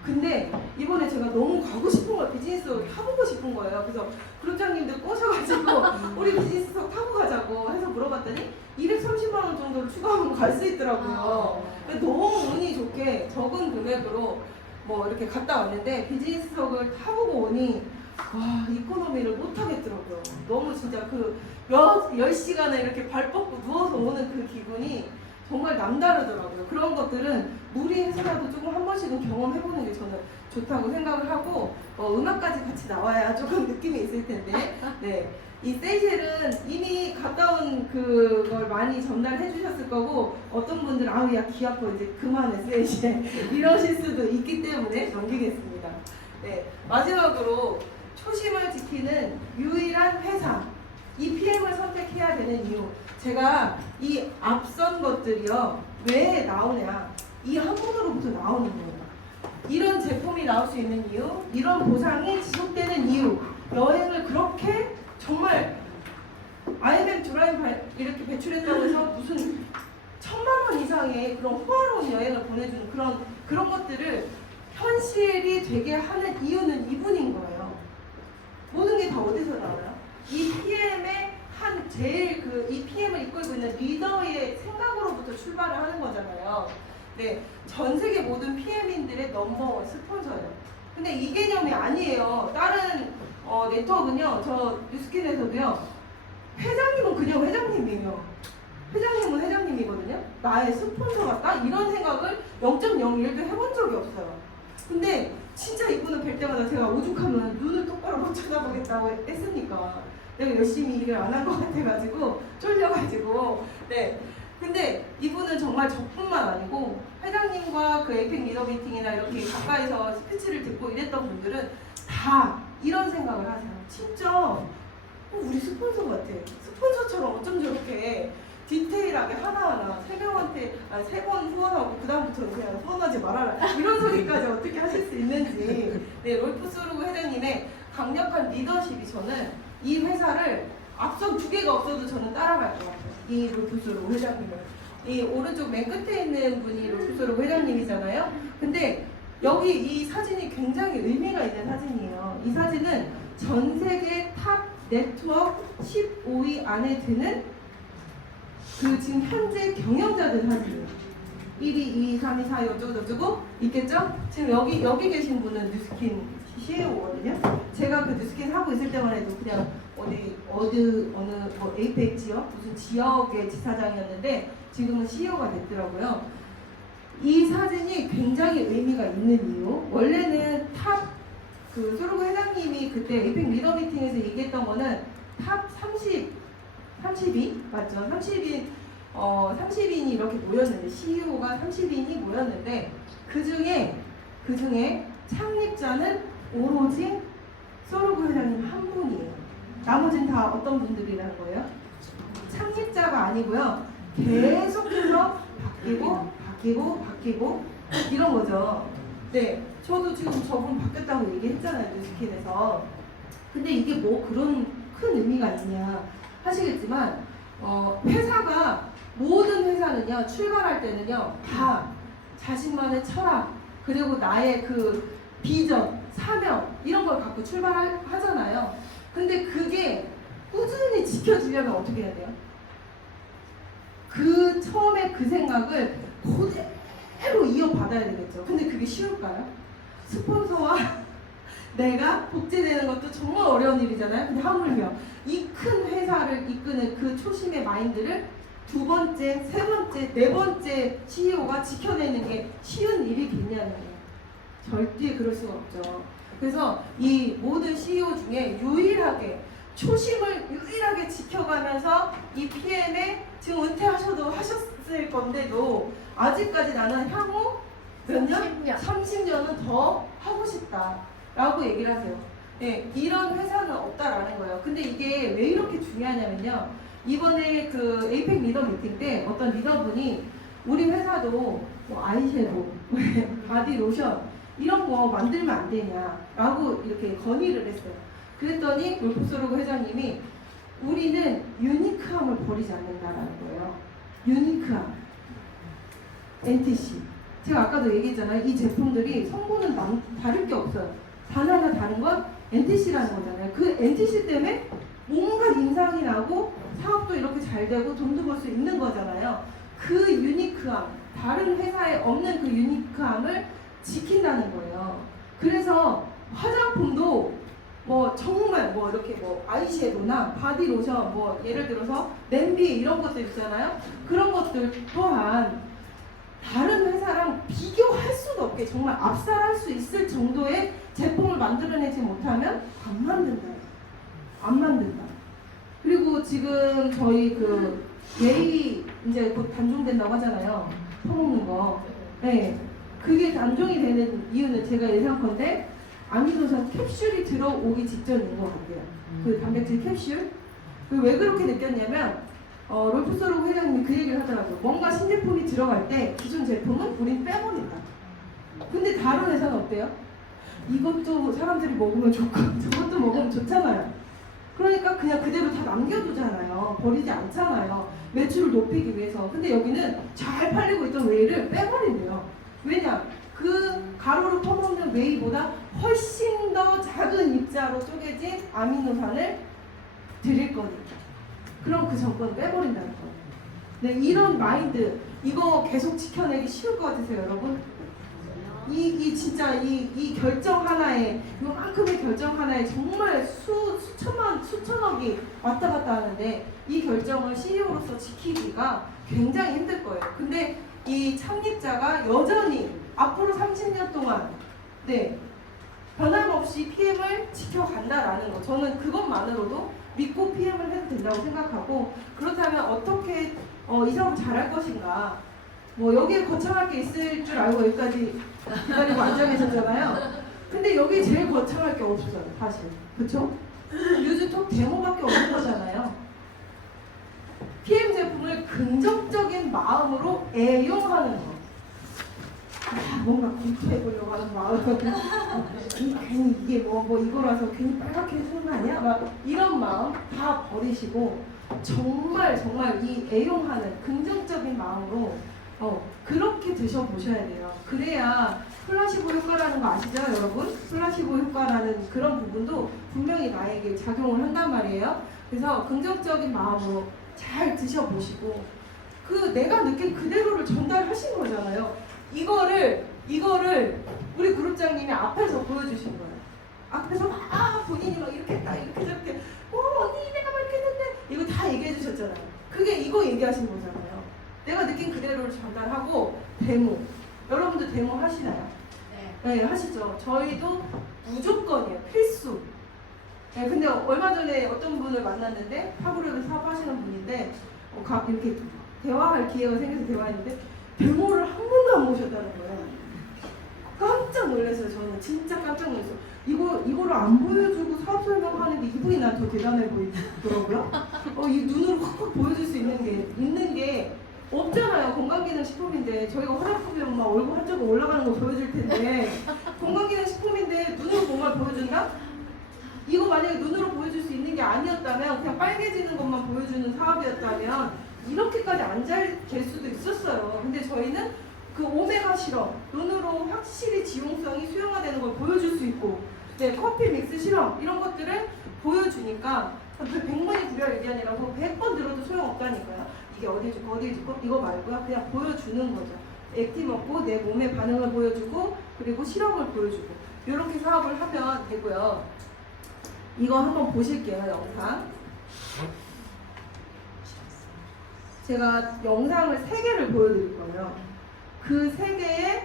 근데 이번에 제가 너무 가고 싶은 거예요. 비즈니스석 타보고 싶은 거예요. 그래서 그룹장님들 꼬셔가지고 우리 비즈니스석 타고 가자고 해서 물어봤더니 230만 원 정도를 추가하면 갈 수 있더라고요. 너무 운이 좋게 적은 금액으로 뭐 이렇게 갔다 왔는데 비즈니스석을 타보고 오니 와 이코노미를 못 하겠더라고요. 너무 진짜 그 10시간을 이렇게 발 뻗고 누워서 오는 그 기분이 정말 남다르더라고요. 그런 것들은 무리해서라도 조금 한 번씩은 경험해보는 게 저는 좋다고 생각을 하고 음악까지 같이 나와야 조금 느낌이 있을 텐데 네. 이 세이셸은 이미 갔다 온 그걸 많이 전달해 주셨을 거고 어떤 분들은 아우 야 귀 아파 이제 그만해 세이셸 이러실 수도 있기 때문에 넘기겠습니다. 네. 마지막으로 초심을 지키는 유일한 회사 이 PM을 선택해야 되는 이유 제가 이 앞선 것들이요 왜 나오냐 이 한 분으로부터 나오는 거예요. 이런 제품이 나올 수 있는 이유 이런 보상이 지속되는 이유 여행을 그렇게 정말 IMF 드라이브 이렇게 배출했다고 해서 무슨 1,000만 원 이상의 그런 호화로운 여행을 보내주는 그런 것들을 현실이 되게 하는 이유는 이분인 거예요. 모든 게 다 어디서 나와요? 이 PM의 제일 이 PM을 이끌고 있는 리더의 생각으로부터 출발을 하는 거잖아요. 네, 전 세계 모든 PM인들의 넘버원 스폰서예요. 근데 이 개념이 아니에요. 다른 네트워크는요, 저 뉴스킨에서도요, 회장님은 그냥 회장님이에요. 회장님은 회장님이거든요. 나의 스폰서가 딱 이런 생각을 0.01도 해본 적이 없어요. 근데 진짜 이분을 뵐 때마다 제가 오죽하면 눈을 똑바로 못 쳐다보겠다고 했으니까 내가 열심히 일을 안 한 것 같아가지고 쫄려가지고 네. 근데 이분은 정말 저뿐만 아니고 회장님과 그 에이펙 리더 미팅이나 이렇게 가까이서 스피치를 듣고 이랬던 분들은 다 이런 생각을 하세요. 진짜 우리 스폰서 같아. 스폰서처럼 어쩜 저렇게 디테일하게 하나하나 세 번 후원하고 그 다음부터는 그냥 후원하지 말아라 이런 소리까지 어떻게 하실 수 있는지 네, 롤프 소르그 회장님의 강력한 리더십이 저는 이 회사를 앞선 두 개가 없어도 저는 따라갈 것 같아요. 이 롤프 소르그 회장님을 이 오른쪽 맨 끝에 있는 분이 롤프 소르그 회장님이잖아요. 근데 여기 이 사진이 굉장히 의미가 있는 사진이에요. 이 사진은 전 세계 탑 네트워크 15위 안에 드는 그 지금 현재 경영자들 사진이에요. 1위, 2위, 3위, 4위 어쩌고저쩌고 있겠죠? 지금 여기 계신 분은 뉴스킨 CEO거든요. 제가 그 뉴스킨 하고 있을 때만 해도 그냥 어느 뭐 에이펙 지역 무슨 지역의 지사장이었는데 지금은 CEO가 됐더라고요. 이 사진이 굉장히 의미가 있는 이유. 원래는 그 소르그 회장님이 그때 에이펙 리더 미팅에서 얘기했던 거는 탑 30위 맞죠? 30인이 이렇게 모였는데 CEO가 30인이 모였는데 그 중에 창립자는 오로지 소르그 회장님 한 분이에요. 나머지는 다 어떤 분들이라는 거예요? 창립자가 아니고요. 계속해서 바뀌고 이런 거죠. 네, 저도 지금 저분 바뀌었다고 얘기했잖아요, 뉴스킨에서. 근데 이게 뭐 그런 큰 의미가 있냐 하시겠지만 회사가 모든 회사는요 출발할 때는요 다 자신만의 철학 그리고 나의 그 비전, 사명 이런 걸 갖고 출발하잖아요. 근데 그게 꾸준히 지켜지려면 어떻게 해야 돼요? 그 처음에 그 생각을 그대로 이어받아야 되겠죠. 근데 그게 쉬울까요? 스폰서와 내가 복제되는 것도 정말 어려운 일이잖아요. 근데 하물며 이 큰 회사를 이끄는 그 초심의 마인드를 두 번째, 세 번째, 네 번째 CEO가 지켜내는 게 쉬운 일이겠냐는 거예요. 절대 그럴 수가 없죠. 그래서 이 모든 CEO 중에 유일하게 초심을 유일하게 지켜가면서 이 PM에 지금 은퇴하셔도 하셨을 건데도 아직까지 나는 향후 몇 년? 30년은 더 하고 싶다 라고 얘기를 하세요. 네, 이런 회사는 없다라는 거예요. 근데 이게 왜 이렇게 중요하냐면요. 이번에 그 에이펙 리더 미팅 때 어떤 리더분이 우리 회사도 뭐 아이섀도우, 바디 로션 이런 거 만들면 안 되냐라고 이렇게 건의를 했어요. 그랬더니 롤프 소르그 회장님이 우리는 유니크함을 버리지 않는다라는 거예요. 유니크함. NTC. 제가 아까도 얘기했잖아요. 이 제품들이 성분은 다를 게 없어요. 단 하나 다른 건 NTC라는 거잖아요. 그 NTC 때문에 뭔가 인상이 나고 사업도 이렇게 잘 되고 돈도 벌 수 있는 거잖아요. 그 유니크함, 다른 회사에 없는 그 유니크함을 지킨다는 거예요. 그래서 화장품도 뭐 정말 뭐 이렇게 뭐 아이섀도우나 바디로션 뭐 예를 들어서 냄비 이런 것들 있잖아요. 그런 것들 또한 다른 회사랑 비교할 수도 없게 정말 압살할 수 있을 정도의 제품을 만들어내지 못하면 안 만든다. 안 만든다. 그리고 지금 저희 그 예의 이제 곧 단종된다고 하잖아요. 퍼먹는 거. 네. 그게 단종이 되는 이유는 제가 예상컨대 아미노산 캡슐이 들어오기 직전인 것 같아요. 그 단백질 캡슐. 왜 그렇게 느꼈냐면 롤프소르 회장님이 그 얘기를 하더라고요. 뭔가 신제품이 들어갈 때 기존 제품은 우린 빼버린다. 근데 다른 회사는 어때요? 이것도 사람들이 먹으면 좋고 저것도 먹으면 좋잖아요. 그러니까 그냥 그대로 다 남겨두잖아요. 버리지 않잖아요. 매출을 높이기 위해서. 근데 여기는 잘 팔리고 있던 웨이를 빼버린대요. 왜냐? 그 가루로 퍼먹는 웨이보다 훨씬 더 작은 입자로 쪼개진 아미노산을 드릴 거니까. 그럼 그 정권을 빼버린다는 거예요. 네, 이런 마인드 이거 계속 지켜내기 쉬울 것 같으세요, 여러분? 진짜 이 결정 하나에 요만큼의 결정 하나에 정말 수천억이 왔다 갔다 하는데 이 결정을 CEO로서 지키기가 굉장히 힘들 거예요. 근데 이 창립자가 여전히 앞으로 30년 동안 변함없이 PM을 지켜간다라는 거, 저는 그것만으로도 믿고 PM을 해도 된다고 생각하고, 그렇다면 어떻게 이 사업을 잘할 것인가, 뭐 여기에 거창할 게 있을 줄 알고 여기까지 기다리고 앉아 계셨잖아요. 근데 여기 제일 거창할 게 없어요, 사실. 그쵸? 유즈톡 데모밖에 없는 거잖아요. PM 제품을 긍정적인 마음으로 애용하는 거. 뭔가 공부해보려고 하는 마음. 괜히 이게 뭐 이거라서 괜히 빨갛게 해주는 거 아니야? 막 이런 마음 다 버리시고 정말 이 애용하는 긍정적인 마음으로 그렇게 드셔보셔야 돼요. 그래야 플라시보 효과라는 거 아시죠, 여러분? 플라시보 효과라는 그런 부분도 분명히 나에게 작용을 한단 말이에요. 그래서 긍정적인 마음으로 잘 드셔보시고 그 내가 느낀 그대로를 전달하신 거잖아요. 이거를 우리 그룹장님이 앞에서 보여주신 거예요. 앞에서 막 본인이 막 이렇게 했다, 이렇게 저렇게, 언니 내가 막 이렇게 했는데 이거 다 얘기해 주셨잖아요. 그게 이거 얘기하신 거잖아요. 내가 느낀 그대로를 전달하고 데모. 여러분도 데모 하시나요? 네, 하시죠. 저희도 무조건이에요. 필수. 네, 근데 얼마 전에 어떤 분을 만났는데 파브르를 사업하시는 분인데 이렇게 대화할 기회가 생겨서 대화했는데 데모를 한 번도 안 보셨다는 거예요. 깜짝 놀랐어요. 저는 진짜 깜짝 놀랐어요. 이거를 안 보여주고 사업 설명하는 게 이분이 난 더 대단해 보이더라고요. 이 눈으로 확 보여줄 수 있는 게 없잖아요. 건강기능식품인데 저희가 화장품이랑 막 얼굴 한쪽에 올라가는 거 보여줄 텐데 건강기능식품인데 눈으로 뭔가 보여준다? 이거 만약에 눈으로 보여줄 수 있는 게 아니었다면 그냥 빨개지는 것만 보여주는 사업이었다면 이렇게까지 안 잘 될 수도 있었어요. 근데 저희는 그 오메가 실험, 눈으로 확실히 지용성이 수용화되는 걸 보여줄 수 있고, 커피 믹스 실험 이런 것들을 보여주니까 100번이 불여일견이라고 100번 들어도 소용없다니까요. 이게 어디 줄거 이거 말고요. 그냥 보여주는 거죠. 액티 먹고 내 몸의 반응을 보여주고 그리고 실험을 보여주고 이렇게 사업을 하면 되고요. 이거 한번 보실게요, 영상. 제가 영상을 3개를 보여드릴 거예요. 그 3개의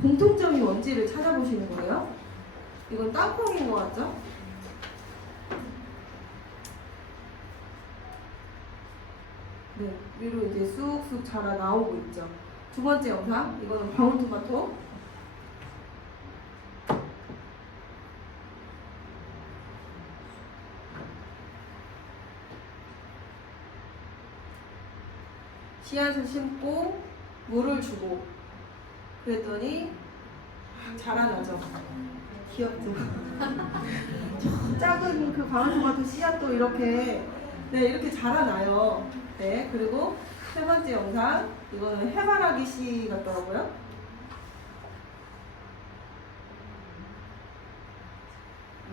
공통점이 뭔지를 찾아보시는 거예요. 이건 땅콩인 것 같죠? 네, 위로 이제 쑥쑥 자라 나오고 있죠. 두 번째 영상, 이거는 방울토마토. 씨앗을 심고 물을 주고 그랬더니 막 자라나죠. 귀엽죠. 저 작은 그 방울토마토 씨앗도 이렇게 이렇게 자라나요. 네, 그리고 세 번째 영상, 이거는 해바라기 씨 같더라고요.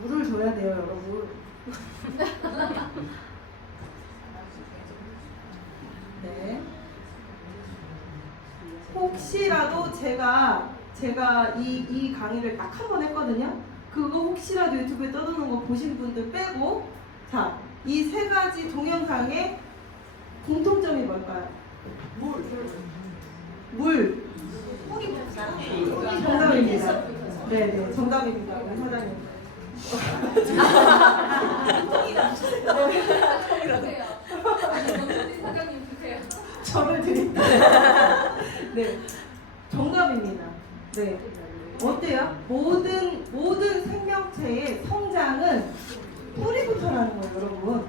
물을 줘야 돼요, 여러분. 네. 혹시라도 제가 이 강의를 딱 한 번 했거든요. 그거 혹시라도 유튜브에 떠도는 거 보신 분들 빼고, 자, 이 세 가지 동영상의 공통점이 뭘까요? 물. 정답입니다. 네네, 정답입니다. 우리 사장님. 사장님 주세요. 저를 드립니다. 네, 정답입니다. 네, 어때요? 모든 생명체의 성장은 뿌리부터라는 거예요, 여러분.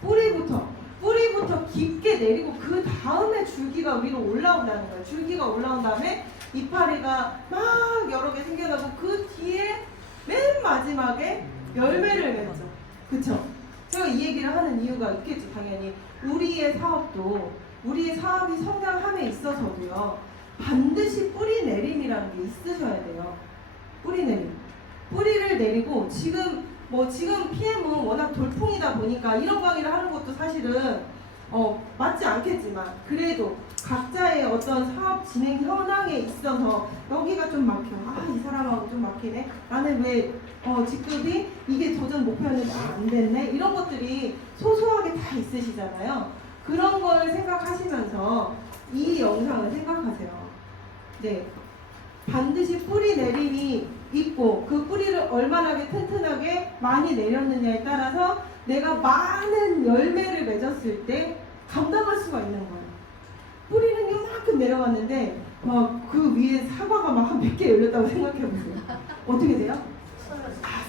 뿌리부터 깊게 내리고 그 다음에 줄기가 위로 올라온다는 거예요. 줄기가 올라온 다음에 이파리가 막 여러 개 생겨나고 그 뒤에 맨 마지막에 열매를 맺죠. 그쵸? 제가 이 얘기를 하는 이유가 있겠죠, 당연히. 우리의 사업이 성장함에 있어서도요, 반드시 뿌리 내림이라는 게 있으셔야 돼요. 뿌리 내림. 뿌리를 내리고, 지금 PM은 워낙 돌풍이다 보니까 이런 강의를 하는 것도 사실은 맞지 않겠지만, 그래도 각자의 어떤 사업 진행 현황에 있어서 여기가 좀 막혀. 이 사람하고 좀 막히네. 나는 왜 직급이 이게 도전 목표였는데 안 됐네. 이런 것들이 소소하게 다 있으시잖아요. 그런 걸 생각하시면서 이 영상을 생각하세요. 네, 반드시 뿌리 내림이 있고 그 뿌리를 얼마나 튼튼하게 많이 내렸느냐에 따라서 내가 많은 열매를 맺었을 때 감당할 수가 있는 거예요. 뿌리는 이만큼 내려갔는데 막 그 위에 사과가 막 한 100개 열렸다고 생각해보세요. 어떻게 돼요?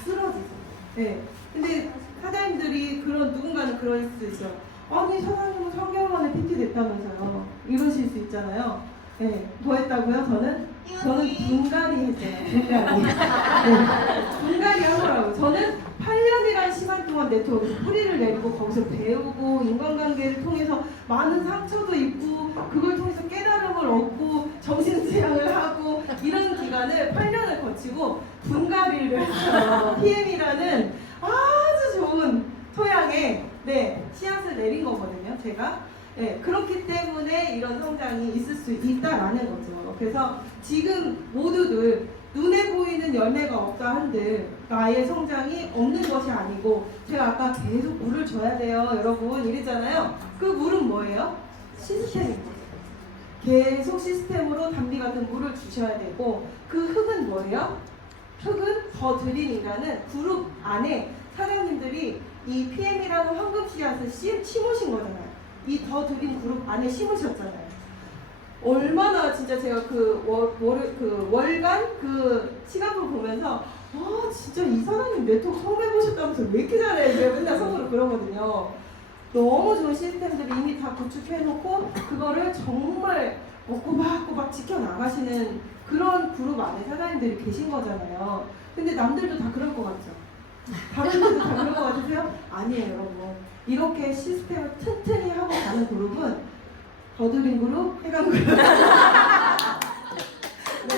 쓰러지죠. 네. 근데 사장님들이 누군가는 그럴 수 있어요. 아니, 사장님은 3개월 만에 PT 됐다면서요. 이러실 수 있잖아요. 네. 뭐 했다고요? 저는 분갈이 했잖아요. 분갈이. 네. 분갈이 하더라고요. 저는 8년이라는 시간 동안 네트워크에서 뿌리를 내리고 거기서 배우고 인간관계를 통해서 많은 상처도 입고 그걸 통해서 깨달음을 얻고 정신수양을 하고 이런 기간을 8년을 거치고 분갈이를 했어요. PM이라는 아주 좋은 토양에 씨앗을 내린 거거든요, 제가. 네, 그렇기 때문에 이런 성장이 있을 수 있다라는 거죠. 그래서 지금 모두들 눈에 보이는 열매가 없다 한들 나의 성장이 없는 것이 아니고, 제가 아까 계속 물을 줘야 돼요, 여러분 이랬잖아요. 그 물은 뭐예요? 시스템인 거죠. 계속 시스템으로 단비 같은 물을 주셔야 되고, 그 흙은 뭐예요? 흙은 더 드림이라는 그룹 안에 사장님들이 이 PM이라는 황금 씨앗을 심으신 거잖아요. 이 더 드림 그룹 안에 심으셨잖아요. 얼마나 진짜 제가 월간 그 시간을 보면서 진짜 이 사람님 네트워크 처음 해보셨다면서 왜 이렇게 잘해? 제가 맨날 속으로 그러거든요. 너무 좋은 시스템들을 이미 다 구축해놓고 그거를 정말 꼬박꼬박 지켜나가시는 그런 그룹 안에 사장님들이 계신 거잖아요. 근데 남들도 다 그럴 것 같죠? 다른 데도 다 그럴 것 같으세요? 아니에요, 여러분. 이렇게 시스템을 튼튼히 하고 가는 그룹은 더드림 그룹, 해강 그룹. 네,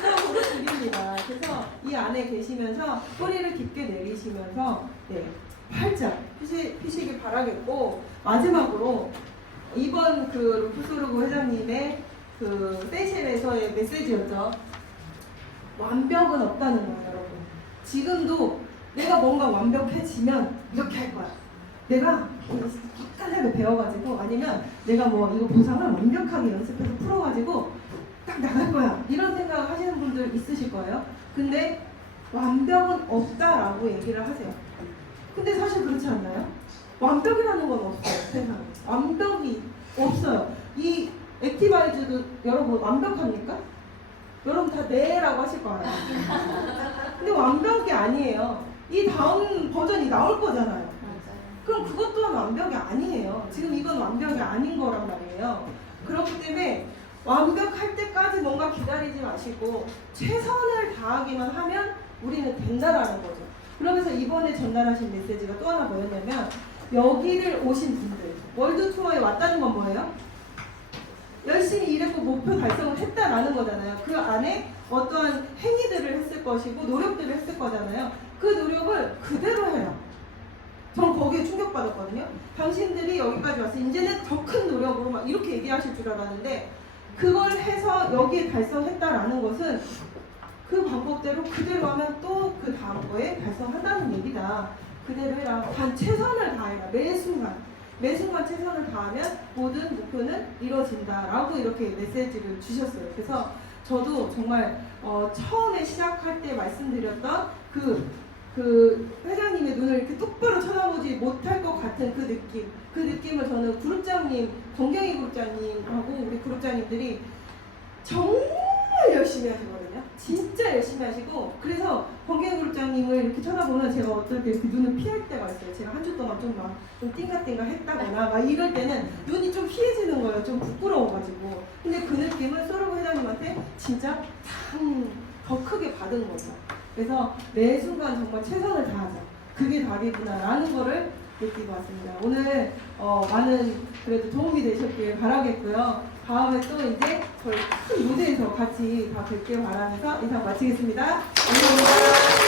그런 그룹들입니다. 그래서 이 안에 계시면서 뿌리를 깊게 내리시면서 활짝 피시길 바라겠고, 마지막으로 이번 그 루프소르고 회장님의 그 세이셸에서의 메시지였죠. 완벽은 없다는 거예요, 여러분. 지금도 내가 뭔가 완벽해지면 이렇게 할 거야. 내가 끝까지 배워가지고, 아니면 내가 뭐 이거 보상을 완벽하게 연습해서 풀어가지고 딱 나갈 거야, 이런 생각을 하시는 분들 있으실 거예요. 근데 완벽은 없다라고 얘기를 하세요. 근데 사실 그렇지 않나요? 완벽이라는 건 없어요, 세상에. 완벽이 없어요. 이 액티바이즈도 여러분 완벽합니까? 여러분 다 네라고 하실 거예요. 근데 완벽이 아니에요. 이 다음 버전이 나올 거잖아요. 그럼 그것 또한 완벽이 아니에요. 지금 이건 완벽이 아닌 거란 말이에요. 그렇기 때문에 완벽할 때까지 뭔가 기다리지 마시고 최선을 다하기만 하면 우리는 된다라는 거죠. 그러면서 이번에 전달하신 메시지가 또 하나 뭐였냐면, 여기를 오신 분들, 월드 투어에 왔다는 건 뭐예요? 열심히 일했고 목표 달성을 했다라는 거잖아요. 그 안에 어떠한 행위들을 했을 것이고 노력들을 했을 거잖아요. 그 노력을 그대로 해요. 전 거기에 충격받았거든요. 당신들이 여기까지 와서 이제는 더 큰 노력으로 막 이렇게 얘기하실 줄 알았는데 그걸 해서 여기에 달성했다라는 것은 그 방법대로 그대로 하면 또 그 다음 거에 달성한다는 얘기다. 그대로 해라. 단 최선을 다해라. 매 순간 최선을 다하면 모든 목표는 이루어진다라고 이렇게 메시지를 주셨어요. 그래서 저도 정말 처음에 시작할 때 말씀드렸던 그 회장님의 눈을 이렇게 똑바로 쳐다보지 못할 것 같은 그 느낌을 저는 그룹장님, 정경희 그룹장님하고 우리 그룹장님들이 정말 열심히 하시거든요. 진짜 열심히 하시고, 그래서 권경희 그룹장님을 이렇게 쳐다보면 제가 어떨 때 그 눈을 피할 때가 있어요. 제가 한 주 동안 좀 띵가띵가 했다거나 막 이럴 때는 눈이 좀 피해지는 거예요. 좀 부끄러워가지고. 근데 그 느낌을 소르고 회장님한테 진짜 더 크게 받은 거죠. 그래서 매 순간 정말 최선을 다하자. 그게 답이구나라는 거를 느끼고 왔습니다. 오늘 많은 그래도 도움이 되셨길 바라겠고요. 다음에 또 이제 저희 큰 무대에서 같이 다 뵐길 바라면서 인사 마치겠습니다. 감사합니다.